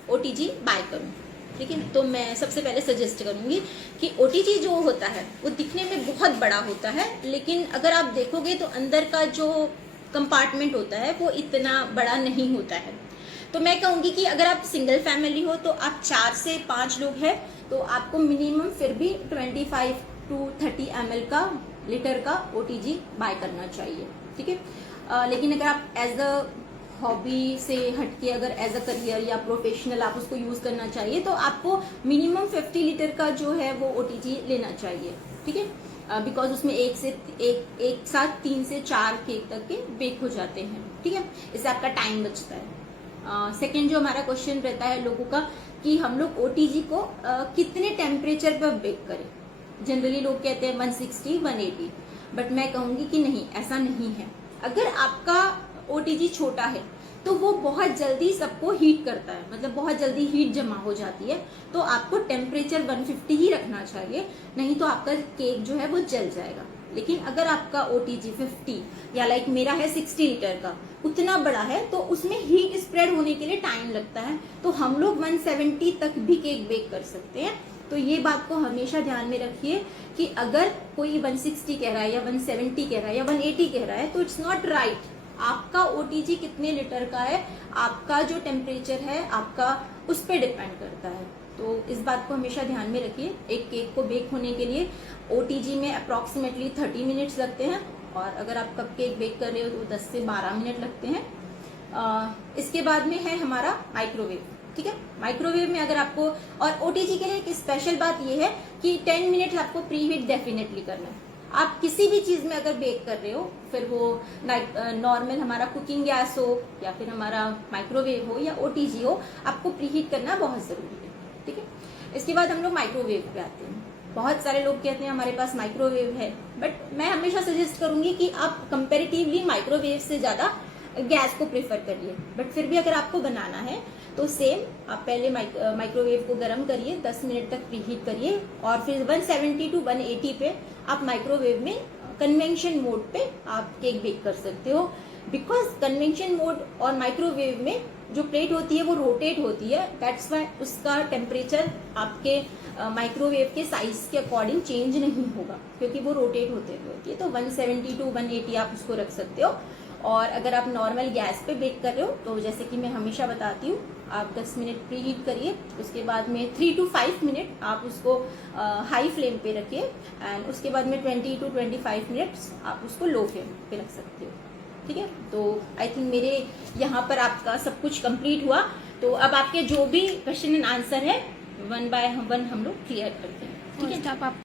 OTG बाय करूं, ठीक है। तो मैं सबसे पहले सजेस्ट करूंगी कि OTG जो होता है वो दिखने में बहुत बड़ा होता है, लेकिन अगर आप देखोगे तो अंदर का जो कंपार्टमेंट होता है वो इतना बड़ा नहीं होता है। तो मैं कहूंगी कि अगर आप सिंगल फैमिली हो तो आप 4 से 5 लोग हैं तो आपको मिनिमम फिर भी 25 to 30 ml का लीटर का OTG बाय करना चाहिए, ठीक है। लेकिन अगर आप एज अ हॉबी से हटके अगर एज अ करियर या प्रोफेशनल आप उसको यूज करना चाहिए तो आपको मिनिमम 50 लीटर का जो है वो OTG लेना चाहिए, ठीक है। बिकॉज उसमें एक साथ 3 से 4 केक तक के बेक हो जाते हैं, ठीक है। इससे आपका टाइम बचता है। सेकेंड जो हमारा क्वेश्चन रहता है लोगों का कि हम लोग OTG को कितने टेम्परेचर पर बेक करें। जनरली लोग कहते हैं 160, 180, बट मैं कहूंगी कि नहीं, ऐसा नहीं है। अगर आपका OTG छोटा है तो वो बहुत जल्दी सबको हीट करता है, मतलब बहुत जल्दी हीट जमा हो जाती है। तो आपको टेम्परेचर 150 ही रखना चाहिए, नहीं तो आपका केक जो है वो जल जाएगा। लेकिन अगर आपका OTG 50 या लाइक मेरा है 60 लीटर का, उतना बड़ा है, तो उसमें हीट स्प्रेड होने के लिए टाइम लगता है, तो हम लोग 170 तक भी केक बेक कर सकते हैं। तो ये बात को हमेशा ध्यान में रखिए कि अगर कोई 160 कह रहा है या 170 कह रहा है या 180 कह रहा है, तो इट्स नॉट राइट। आपका OTG कितने लीटर का है, आपका जो टेम्परेचर है आपका, उस पर डिपेंड करता है। तो इस बात को हमेशा ध्यान में रखिए। एक केक को बेक होने के लिए OTG में अप्रॉक्सीमेटली 30 मिनट्स लगते हैं, और अगर आप कप केक बेक कर रहे हो तो 10 से 12 मिनट लगते हैं। इसके बाद में है हमारा माइक्रोवेव। ठीक है, माइक्रोवेव में अगर आपको, और OTG के लिए एक स्पेशल बात ये है कि 10 मिनट्स आपको प्री हीट डेफिनेटली करना है। आप किसी भी चीज में अगर बेक कर रहे हो, फिर वो नॉर्मल हमारा कुकिंग गैस हो या फिर हमारा माइक्रोवेव हो या OTG हो, आपको प्री हीट करना बहुत जरूरी है। ठीक है, इसके बाद हम लोग माइक्रोवेव पे आते हैं। बहुत सारे लोग कहते हैं हमारे पास माइक्रोवेव है, बट मैं हमेशा सजेस्ट करूंगी कि आप कंपेरेटिवली माइक्रोवेव से ज्यादा गैस को प्रेफर करिए। बट फिर भी अगर आपको बनाना है तो सेम आप पहले माइक्रोवेव को गर्म करिए, 10 मिनट तक प्रीहीट करिए, और फिर 170 टू 180 पे आप माइक्रोवेव में कन्वेंशन मोड पे आप केक बेक कर सकते हो। बिकॉज कन्वेंशन मोड और माइक्रोवेव में जो प्लेट होती है वो रोटेट होती है, दैट्स वाई उसका टेम्परेचर आपके माइक्रोवेव के साइज के अकॉर्डिंग चेंज नहीं होगा, क्योंकि वो रोटेट होते हुए होती है। तो 170 टू 180 आप उसको रख सकते हो। और अगर आप नॉर्मल गैस पे बेक कर रहे हो तो जैसे कि मैं हमेशा बताती हूँ, आप 10 मिनट प्री हीट करिए, उसके बाद में 3 टू 5 मिनट आप उसको हाई फ्लेम पे रखिए, एंड उसके बाद में 20 टू 25 मिनट्स आप उसको लो फ्लेम पे रख सकते हो। ठीक है, तो आई थिंक मेरे यहाँ पर आपका सब कुछ कंप्लीट हुआ। तो अब आपके जो भी क्वेश्चन एंड आंसर है 1 बाय 1 हम लोग क्लियर करते हैं। ठीक है, आप